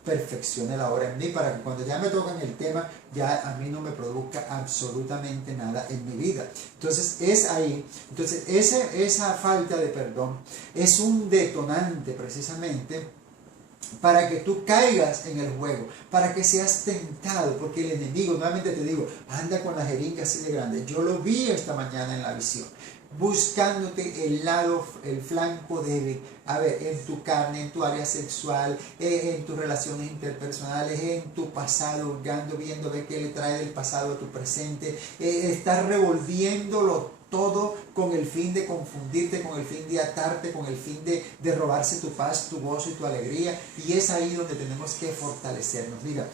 perfeccione la obra en mí, para que cuando ya me tocan el tema, ya a mí no me produzca absolutamente nada en mi vida. Entonces es ahí. Entonces esa falta de perdón es un detonante precisamente para que tú caigas en el juego, para que seas tentado, porque el enemigo, nuevamente te digo, anda con la jeringa así de grande. Yo lo vi esta mañana en la visión, buscándote el flanco débil, a ver, en tu carne, en tu área sexual, en tus relaciones interpersonales, en tu pasado, hurgando, viendo qué le trae del pasado a tu presente, estás revolviéndolo todo con el fin de confundirte, con el fin de atarte, con el fin de robarse tu paz, tu gozo y tu alegría. Y es ahí donde tenemos que fortalecernos. Mira,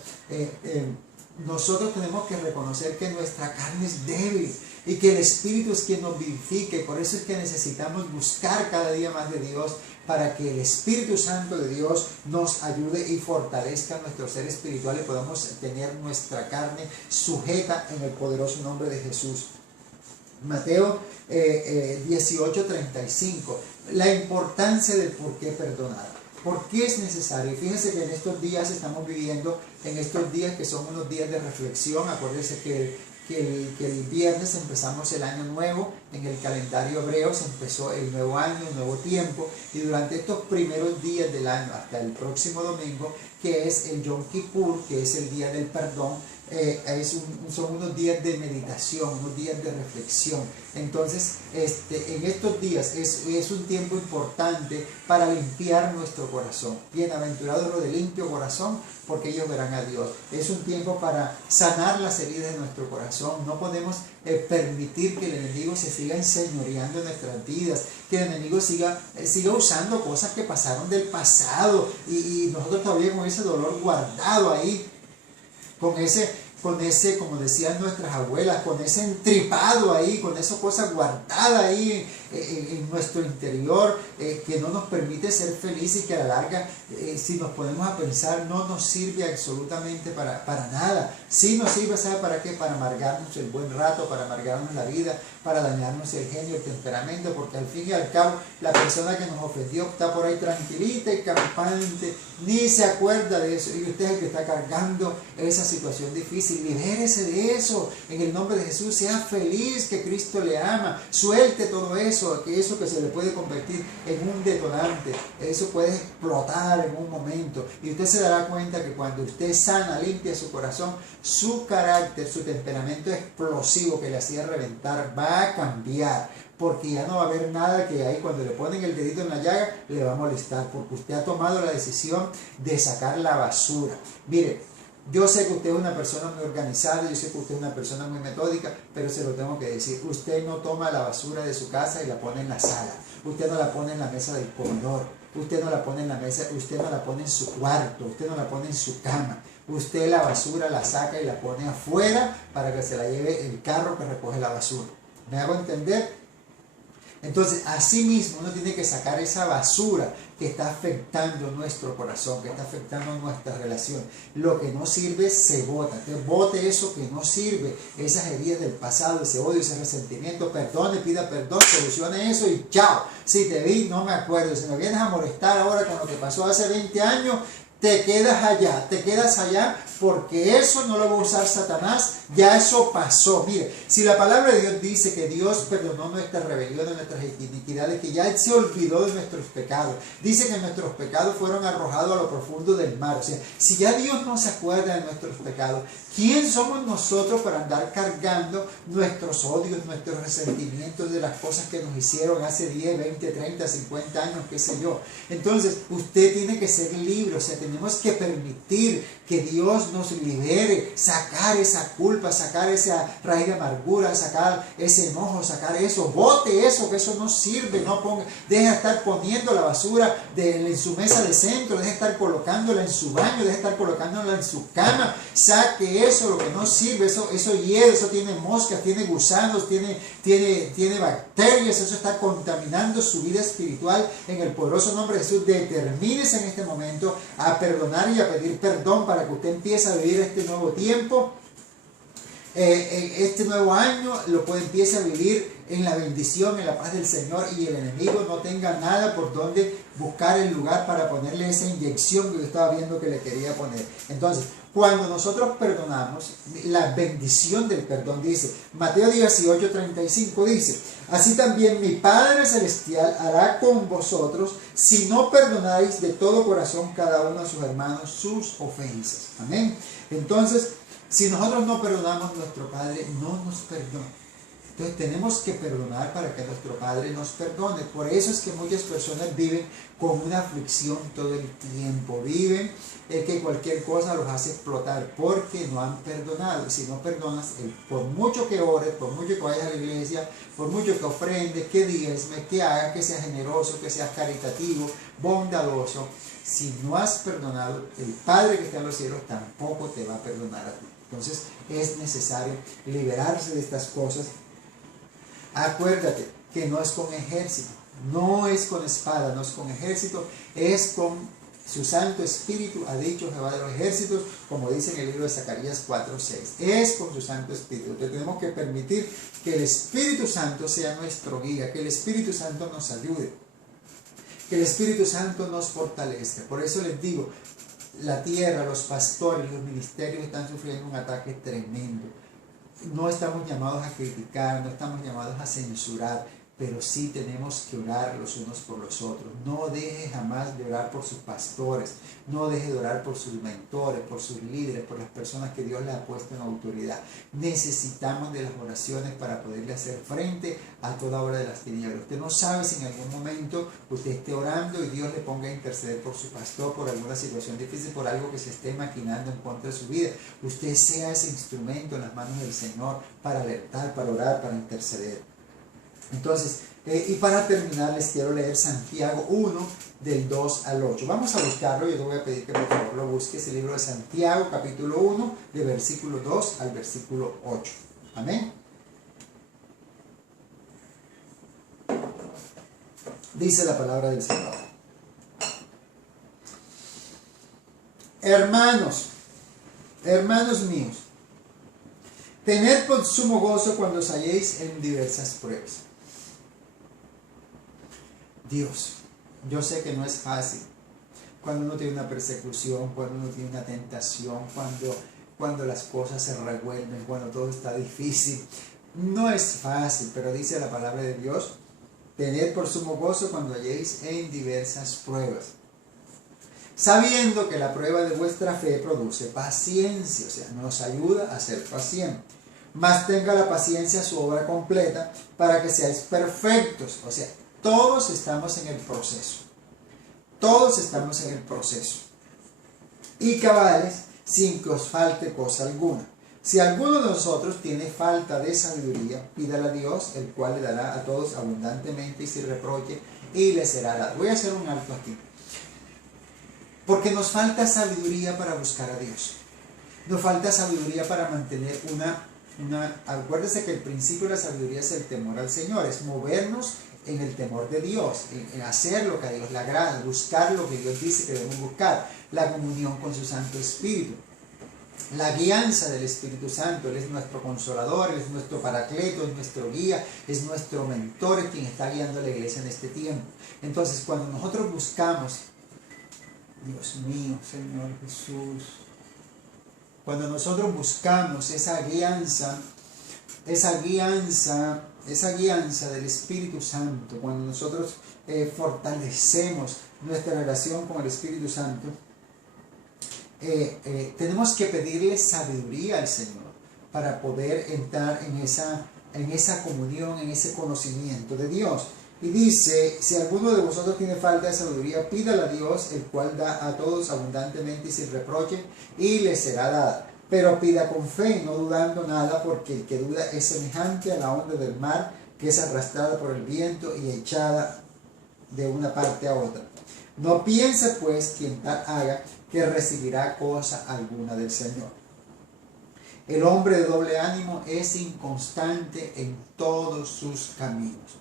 nosotros tenemos que reconocer que nuestra carne es débil y que el Espíritu es quien nos vivifique. Por eso es que necesitamos buscar cada día más de Dios, para que el Espíritu Santo de Dios nos ayude y fortalezca nuestro ser espiritual y podamos tener nuestra carne sujeta en el poderoso nombre de Jesús. Mateo 18:35, la importancia del por qué perdonar. ¿Por qué es necesario? Fíjense que en estos días estamos viviendo, en estos días que son unos días de reflexión. Acuérdense que el viernes empezamos el año nuevo, en el calendario hebreo se empezó el nuevo año, el nuevo tiempo, y durante estos primeros días del año hasta el próximo domingo, que es el Yom Kippur, que es el día del perdón, son unos días de meditación, unos días de reflexión. Entonces, en estos días es un tiempo importante para limpiar nuestro corazón. Bienaventurados los de limpio corazón, porque ellos verán a Dios. Es un tiempo para sanar las heridas de nuestro corazón. No podemos permitir que el enemigo se siga enseñoreando en nuestras vidas, que el enemigo siga usando cosas que pasaron del pasado y nosotros todavía con ese dolor guardado ahí, con ese, como decían nuestras abuelas, con ese entripado ahí, con esa cosa guardada ahí en nuestro interior, que no nos permite ser felices y que a la larga, si nos ponemos a pensar, no nos sirve absolutamente para nada. Sí nos sirve, ¿sabe para qué? Para amargarnos el buen rato, para amargarnos la vida, para dañarnos el genio, el temperamento, porque al fin y al cabo la persona que nos ofendió está por ahí tranquilita y campante, ni se acuerda de eso, y usted es el que está cargando esa situación difícil. Libérese de eso, en el nombre de Jesús. Sea feliz, que Cristo le ama, suelte todo eso, que se le puede convertir en un detonante, eso puede explotar en un momento, y usted se dará cuenta que cuando usted sana, limpia su corazón, su carácter, su temperamento explosivo que le hacía reventar va a cambiar, porque ya no va a haber nada que ahí cuando le ponen el dedito en la llaga le va a molestar, porque usted ha tomado la decisión de sacar la basura. Mire, yo sé que usted es una persona muy organizada, yo sé que usted es una persona muy metódica, pero se lo tengo que decir, usted no toma la basura de su casa y la pone en la sala, usted no la pone en la mesa del comedor, usted no la pone en la mesa, usted no la pone en su cuarto, usted no la pone en su cama. Usted la basura la saca y la pone afuera para que se la lleve el carro que recoge la basura. ¿Me hago entender? Entonces, así mismo uno tiene que sacar esa basura que está afectando nuestro corazón, que está afectando nuestra relación. Lo que no sirve se bota. Entonces, bote eso que no sirve, esas heridas del pasado, ese odio, ese resentimiento, perdone, pida perdón, solucione eso y chao. Si te vi, no me acuerdo. Si me vienes a molestar ahora con lo que pasó hace 20 años, te quedas allá porque eso no lo va a usar Satanás, ya eso pasó. Mire, si la palabra de Dios dice que Dios perdonó nuestras rebeliones, nuestras iniquidades, que ya Él se olvidó de nuestros pecados, dice que nuestros pecados fueron arrojados a lo profundo del mar. O sea, si ya Dios no se acuerda de nuestros pecados, ¿quién somos nosotros para andar cargando nuestros odios, nuestros resentimientos de las cosas que nos hicieron hace 10, 20, 30, 50 años, qué sé yo? Entonces, usted tiene que ser libre, o sea, tenemos que permitir que Dios nos libere, sacar esa culpa, sacar esa raíz de amargura, sacar ese enojo, sacar eso, bote eso, que eso no sirve, no ponga, deje de estar poniendo la basura en su mesa de centro, deje de estar colocándola en su baño, deje de estar colocándola en su cama, saque eso, lo que no sirve, eso hiede, eso tiene moscas, tiene gusanos, tiene bacterias, eso está contaminando su vida espiritual. En el poderoso nombre de Jesús, determínese en este momento a perdonar y a pedir perdón para que usted empiece a vivir este nuevo tiempo, este nuevo año, empiece a vivir en la bendición, en la paz del Señor, y el enemigo no tenga nada por donde buscar el lugar para ponerle esa inyección que yo estaba viendo que le quería poner. Entonces, cuando nosotros perdonamos, la bendición del perdón dice, Mateo 18:35 dice, así también mi Padre Celestial hará con vosotros si no perdonáis de todo corazón cada uno a sus hermanos sus ofensas. Amén. Entonces, si nosotros no perdonamos, nuestro Padre no nos perdona. Entonces tenemos que perdonar para que nuestro Padre nos perdone. Por eso es que muchas personas viven con una aflicción todo el tiempo. Viven que cualquier cosa los hace explotar porque no han perdonado. Y si no perdonas, por mucho que ores, por mucho que vayas a la iglesia, por mucho que ofrendes, que diezmes, que hagas, que seas generoso, que seas caritativo, bondadoso, si no has perdonado, el Padre que está en los cielos tampoco te va a perdonar a ti. Entonces es necesario liberarse de estas cosas. Acuérdate que no es con ejército, no es con espada, no es con ejército, es con su Santo Espíritu, ha dicho Jehová de los ejércitos, como dice en el libro de Zacarías 4:6. Es con su Santo Espíritu. Entonces tenemos que permitir que el Espíritu Santo sea nuestro guía, que el Espíritu Santo nos ayude, que el Espíritu Santo nos fortalezca. Por eso les digo, la tierra, los pastores, los ministerios están sufriendo un ataque tremendo. No estamos llamados a criticar, no estamos llamados a censurar, pero sí tenemos que orar los unos por los otros. No deje jamás de orar por sus pastores, no deje de orar por sus mentores, por sus líderes, por las personas que Dios les ha puesto en autoridad. Necesitamos de las oraciones para poderle hacer frente a toda obra de las tinieblas. Usted no sabe si en algún momento usted esté orando y Dios le ponga a interceder por su pastor, por alguna situación difícil, por algo que se esté maquinando en contra de su vida. Usted sea ese instrumento en las manos del Señor para alertar, para orar, para interceder. Entonces, y para terminar les quiero leer Santiago 1 del 2 al 8. Vamos a buscarlo, yo te voy a pedir que por favor lo busques, el libro de Santiago capítulo 1 de versículo 2 al versículo 8. Amén. Dice la palabra del Señor. Hermanos míos, tened por sumo gozo cuando os halléis en diversas pruebas. Dios, yo sé que no es fácil cuando uno tiene una persecución, cuando uno tiene una tentación, cuando las cosas se revuelven, cuando todo está difícil. No es fácil, pero dice la palabra de Dios, tened por sumo gozo cuando halléis en diversas pruebas, sabiendo que la prueba de vuestra fe produce paciencia, o sea, nos ayuda a ser pacientes. Mas tenga la paciencia su obra completa para que seáis perfectos, o sea, todos estamos en el proceso. Todos estamos en el proceso. Y cabales, sin que os falte cosa alguna. Si alguno de nosotros tiene falta de sabiduría, pídala a Dios, el cual le dará a todos abundantemente y sin reproche, y le será dado. Voy a hacer un alto aquí. Porque nos falta sabiduría para buscar a Dios. Nos falta sabiduría para mantener acuérdese que el principio de la sabiduría es el temor al Señor, es movernos en el temor de Dios, en hacer lo que a Dios le agrada, buscar lo que Dios dice que debemos buscar, la comunión con su Santo Espíritu. La guianza del Espíritu Santo. Él es nuestro consolador, Él es nuestro paracleto, es nuestro guía, es nuestro mentor, es quien está guiando a la iglesia en este tiempo. Entonces, cuando nosotros buscamos, Dios mío, Señor Jesús, cuando nosotros buscamos esa guianza del Espíritu Santo, cuando nosotros fortalecemos nuestra relación con el Espíritu Santo, tenemos que pedirle sabiduría al Señor para poder entrar en esa comunión, en ese conocimiento de Dios. Y dice, si alguno de vosotros tiene falta de sabiduría, pídala a Dios, el cual da a todos abundantemente y sin reproche, y le será dada. Pero pida con fe, no dudando nada, porque el que duda es semejante a la onda del mar, que es arrastrada por el viento y echada de una parte a otra. No piense pues quien tal haga que recibirá cosa alguna del Señor. El hombre de doble ánimo es inconstante en todos sus caminos.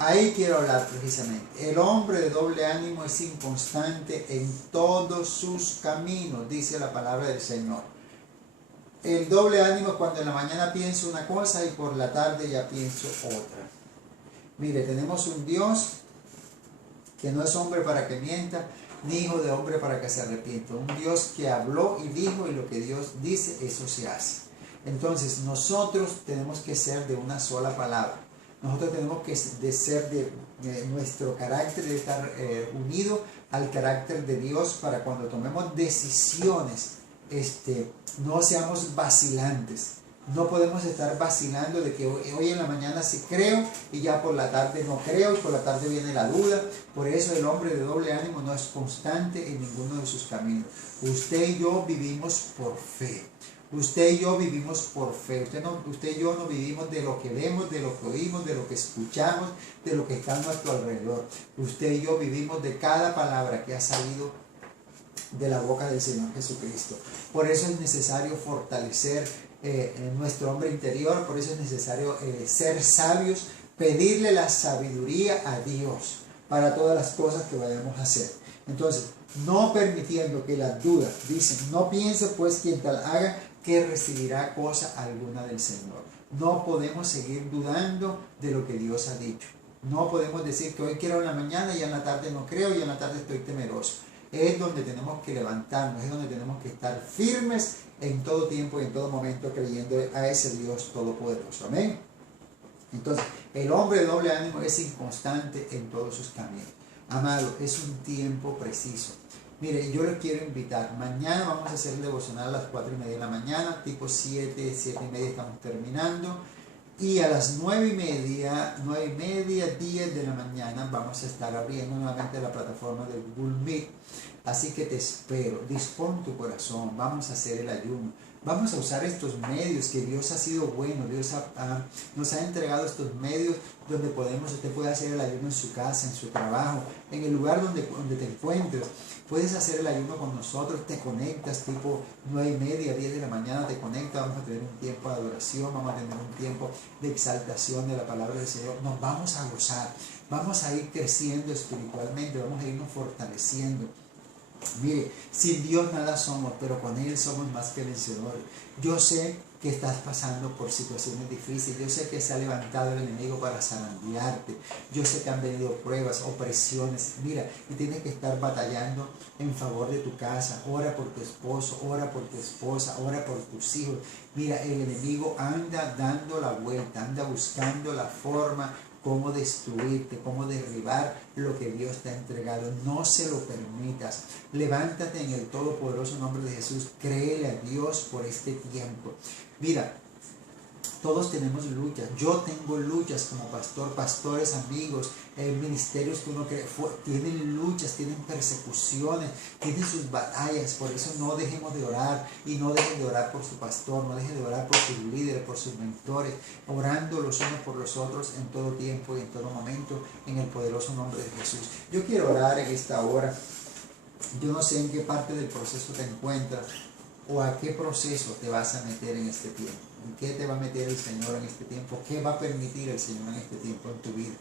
Ahí quiero hablar precisamente. El hombre de doble ánimo es inconstante en todos sus caminos, dice la palabra del Señor. El doble ánimo es cuando en la mañana pienso una cosa y por la tarde ya pienso otra. Mire, tenemos un Dios que no es hombre para que mienta, ni hijo de hombre para que se arrepienta. Un Dios que habló y dijo, y lo que Dios dice, eso se hace. Entonces, nosotros tenemos que ser de una sola palabra. Nosotros tenemos que ser de nuestro carácter, de estar unido al carácter de Dios, para cuando tomemos decisiones, no seamos vacilantes. No podemos estar vacilando de que hoy en la mañana sí creo y ya por la tarde no creo y por la tarde viene la duda. Por eso el hombre de doble ánimo no es constante en ninguno de sus caminos. Usted y yo vivimos por fe. Usted y yo vivimos por fe. Usted y yo no vivimos de lo que vemos, de lo que oímos, de lo que escuchamos, de lo que está a nuestro alrededor. Usted y yo vivimos de cada palabra que ha salido de la boca del Señor Jesucristo. Por eso es necesario fortalecer nuestro hombre interior. Por eso es necesario ser sabios, pedirle la sabiduría a Dios para todas las cosas que vayamos a hacer. Entonces, no permitiendo que las dudas, dicen, no piense pues quien tal haga que recibirá cosa alguna del Señor. No podemos seguir dudando de lo que Dios ha dicho. No podemos decir que hoy quiero en la mañana y en la tarde no creo y en la tarde estoy temeroso. Es donde tenemos que levantarnos, es donde tenemos que estar firmes en todo tiempo y en todo momento, creyendo a ese Dios todopoderoso. Amén. Entonces, el hombre de doble ánimo es inconstante en todos sus caminos. Amado, es un tiempo preciso. Mire, yo les quiero invitar. Mañana vamos a hacer el devocional a las 4:30 de la mañana, tipo 7:30 estamos terminando. Y a las 9:30, 10 de la mañana vamos a estar abriendo nuevamente la plataforma de Google Meet. Así que te espero, dispón tu corazón, vamos a hacer el ayuno. Vamos a usar estos medios que Dios ha sido bueno. Dios nos ha entregado estos medios donde usted puede hacer el ayuno en su casa, en su trabajo, en el lugar donde te encuentres. Puedes hacer el ayuno con nosotros, te conectas tipo 9:30, 10 de la mañana, te conectas, vamos a tener un tiempo de adoración, vamos a tener un tiempo de exaltación de la palabra del Señor. Nos vamos a gozar, vamos a ir creciendo espiritualmente, vamos a irnos fortaleciendo. Mire, sin Dios nada somos, pero con Él somos más que vencedores. Yo sé que estás pasando por situaciones difíciles, yo sé que se ha levantado el enemigo para zarandearte, yo sé que han venido pruebas, opresiones, mira, y tienes que estar batallando en favor de tu casa. Ora por tu esposo, ora por tu esposa, ora por tus hijos. Mira, el enemigo anda dando la vuelta, anda buscando la forma cómo destruirte, cómo derribar lo que Dios te ha entregado. No se lo permitas. Levántate en el todopoderoso nombre de Jesús. Créele a Dios por este tiempo. Mira, todos tenemos luchas. Yo tengo luchas como pastor, pastores, amigos, ministerios que uno cree, tienen luchas, tienen persecuciones, tienen sus batallas. Por eso no dejemos de orar, y no dejen de orar por su pastor, no dejen de orar por sus líderes, por sus mentores, orando los unos por los otros en todo tiempo y en todo momento, en el poderoso nombre de Jesús. Yo quiero orar en esta hora. Yo no sé en qué parte del proceso te encuentras o a qué proceso te vas a meter en este tiempo. ¿En qué te va a meter el Señor en este tiempo? ¿Qué va a permitir el Señor en este tiempo en tu vida?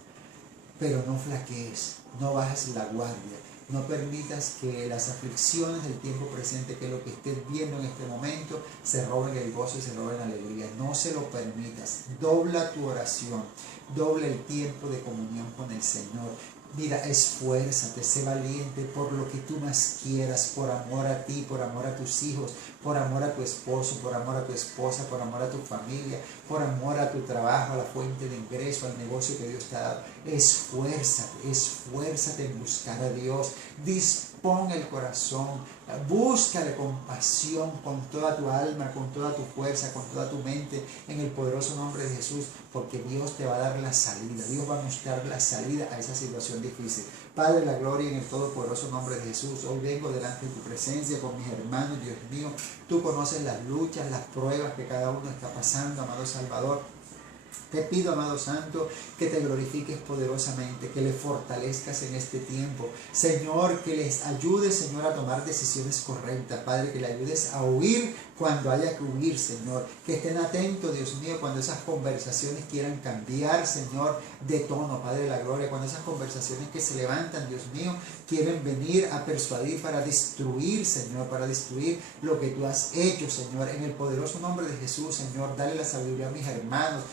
pero no flaquees, no bajes la guardia. No permitas que las aflicciones del tiempo presente, que lo que estés viendo en este momento, se roben el gozo y se roben la alegría. No se lo permitas. Dobla tu oración, dobla el tiempo de comunión con el Señor. Mira, esfuérzate, sé valiente por lo que tú más quieras, por amor a ti, por amor a tus hijos, por amor a tu esposo, por amor a tu esposa, por amor a tu familia, por amor a tu trabajo, a la fuente de ingreso, al negocio que Dios te ha dado. Esfuérzate, esfuérzate en buscar a Dios. Dispón el corazón, búscale con pasión, con toda tu alma, con toda tu fuerza, con toda tu mente, en el poderoso nombre de Jesús, porque Dios te va a dar la salida. Dios va a mostrar la salida a esa situación difícil. Padre, la gloria en el todopoderoso nombre de Jesús. Hoy vengo delante de tu presencia con mis hermanos, Dios mío. Tú conoces las luchas, las pruebas que cada uno está pasando, amado Salvador. Te pido, amado Santo, que te glorifiques poderosamente, que le fortalezcas en este tiempo. Señor, que les ayudes, Señor, a tomar decisiones correctas. Padre, que le ayudes a huir cuando haya que huir, Señor. Que estén atentos, Dios mío, cuando esas conversaciones quieran cambiar, Señor, de tono, Padre de la gloria. Cuando esas conversaciones que se levantan, Dios mío, quieren venir a persuadir para destruir, Señor, para destruir lo que tú has hecho, Señor. En el poderoso nombre de Jesús, Señor, dale la sabiduría a mis hermanos,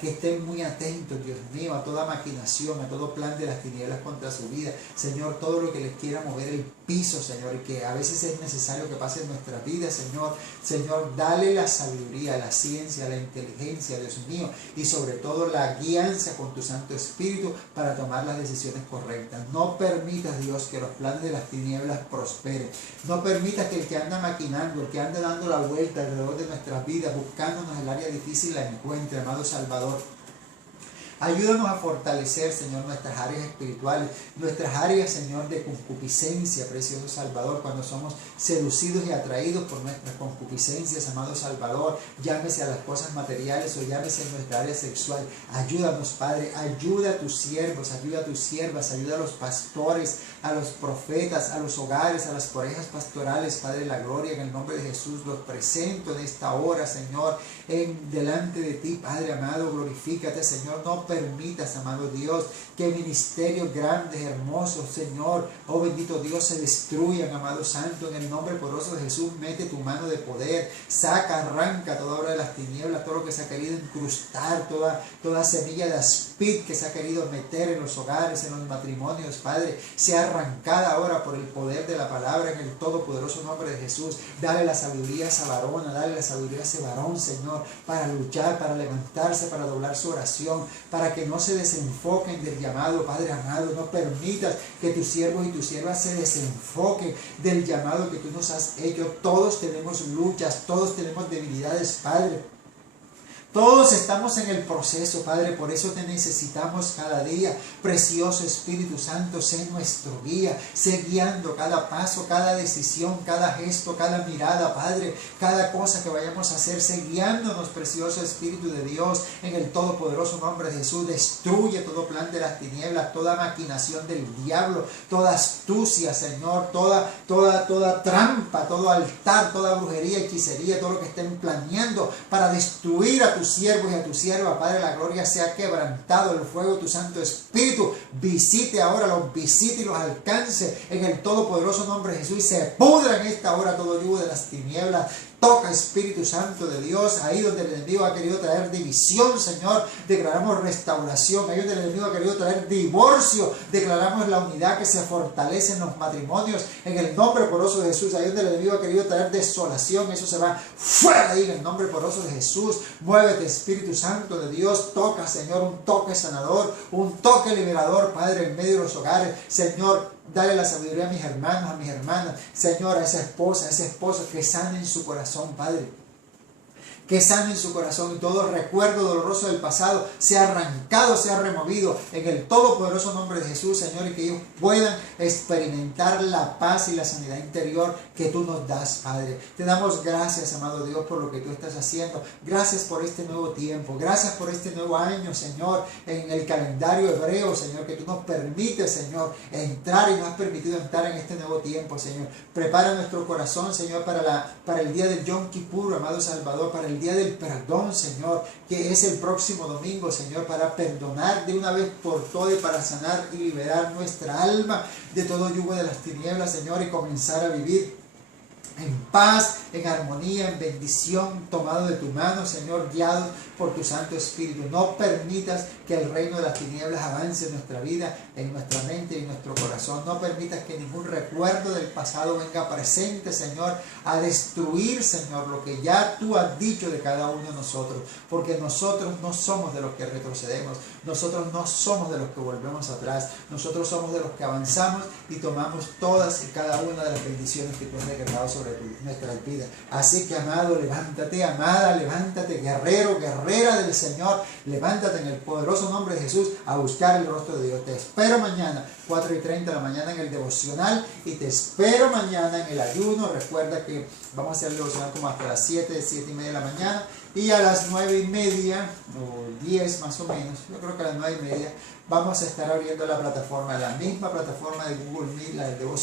que estén muy atentos, Dios mío, a toda maquinación, a todo plan de las tinieblas contra su vida. Señor, todo lo que les quiera mover el piso, Señor, y que a veces es necesario que pase en nuestra vida, Señor. Señor, dale la sabiduría, la ciencia, la inteligencia, Dios mío, y sobre todo la guianza con tu Santo Espíritu para tomar las decisiones correctas. No permitas, Dios, que los planes de las tinieblas prosperen. No permitas que el que anda maquinando, el que anda dando la vuelta alrededor de nuestras vidas, buscándonos el área difícil, la encuentre, amado Salvador. Ayúdanos a fortalecer, Señor, nuestras áreas espirituales, nuestras áreas, Señor, de concupiscencia, precioso Salvador, cuando somos seducidos y atraídos por nuestras concupiscencias, amado Salvador, llámese a las cosas materiales o llámese en nuestra área sexual. Ayúdanos, Padre, ayuda a tus siervos, ayuda a tus siervas, ayuda a los pastores, a los profetas, a los hogares, a las parejas pastorales, Padre de la gloria, en el nombre de Jesús, los presento en esta hora, Señor, delante de ti, Padre amado, glorifícate, Señor, no permitas, amado Dios, que ministerios grandes, hermosos, Señor, oh bendito Dios, se destruyan, amado Santo, en el nombre poderoso de Jesús. Mete tu mano de poder, saca, arranca toda obra de las tinieblas, todo lo que se ha querido incrustar, toda semilla de aspid que se ha querido meter en los hogares, en los matrimonios, Padre, sea arrancada ahora por el poder de la palabra, en el todopoderoso nombre de Jesús. Dale la sabiduría a esa varona, dale la sabiduría a ese varón, Señor, para luchar, para levantarse, para doblar su oración, para que no se desenfoquen del llamado, Padre amado. No permitas que tus siervos y tus siervas se desenfoquen del llamado que tú nos has hecho. Todos tenemos luchas, todos tenemos debilidades, Padre. Todos estamos en el proceso, Padre, por eso te necesitamos cada día. Precioso Espíritu Santo, sé nuestro guía, sé guiando cada paso, cada decisión, cada gesto, cada mirada, Padre, cada cosa que vayamos a hacer, sé guiándonos, precioso Espíritu de Dios, en el todopoderoso nombre de Jesús. Destruye todo plan de las tinieblas, toda maquinación del diablo, toda astucia, Señor, toda trampa, todo altar, toda brujería, hechicería, todo lo que estén planeando para destruir a tus siervos y a tu sierva, Padre, la gloria sea quebrantado el fuego de tu Santo Espíritu. Visite ahora, los visite y los alcance en el todopoderoso nombre de Jesús, y se pudra en esta hora todo yugo de las tinieblas. Toca, Espíritu Santo de Dios, ahí donde el enemigo ha querido traer división, Señor, declaramos restauración. Ahí donde el enemigo ha querido traer divorcio, declaramos la unidad que se fortalece en los matrimonios, en el nombre poderoso de Jesús. Ahí donde el enemigo ha querido traer desolación, eso se va fuera ahí en el nombre poderoso de Jesús. Muévete, Espíritu Santo de Dios, toca, Señor, un toque sanador, un toque liberador, Padre, en medio de los hogares. Señor, dale la sabiduría a mis hermanos, a mis hermanas, Señor, a esa esposa, a ese esposo, que sane en su corazón, Padre. Que sane en su corazón, y todo recuerdo doloroso del pasado sea arrancado, sea removido en el todopoderoso nombre de Jesús, Señor, y que ellos puedan experimentar la paz y la sanidad interior que tú nos das, Padre. Te damos gracias, amado Dios, por lo que tú estás haciendo. Gracias por este nuevo tiempo, gracias por este nuevo año, Señor, en el calendario hebreo, Señor, que tú nos permites, Señor, entrar, y nos has permitido entrar en este nuevo tiempo, Señor. Prepara nuestro corazón, Señor, para el día del Yom Kippur, amado Salvador, para el el día del perdón, Señor, que es el próximo domingo, Señor, para perdonar de una vez por todas y para sanar y liberar nuestra alma de todo yugo de las tinieblas, Señor, y comenzar a vivir en paz, en armonía, en bendición, tomado de tu mano, Señor, guiados por tu Santo Espíritu. No permitas que el reino de las tinieblas avance en nuestra vida, en nuestra mente y en nuestro corazón. No permitas que ningún recuerdo del pasado venga presente, Señor, a destruir, Señor, lo que ya tú has dicho de cada uno de nosotros. Porque nosotros no somos de los que retrocedemos, nosotros no somos de los que volvemos atrás, nosotros somos de los que avanzamos y tomamos todas y cada una de las bendiciones que tú has decretado sobre nuestras vidas. Así que, amado, levántate, amada, levántate, guerrero, guerrera del Señor, levántate en el poderoso nombre de Jesús a buscar el rostro de Dios. Te espero mañana, 4:30 de la mañana en el devocional, y te espero mañana en el ayuno. Recuerda que vamos a hacer el devocional como hasta las 7:30 de la mañana, y a las 9:30 o 10 más o menos, yo creo que a las 9:30 vamos a estar abriendo la plataforma, la misma plataforma de Google Meet, la del devocional,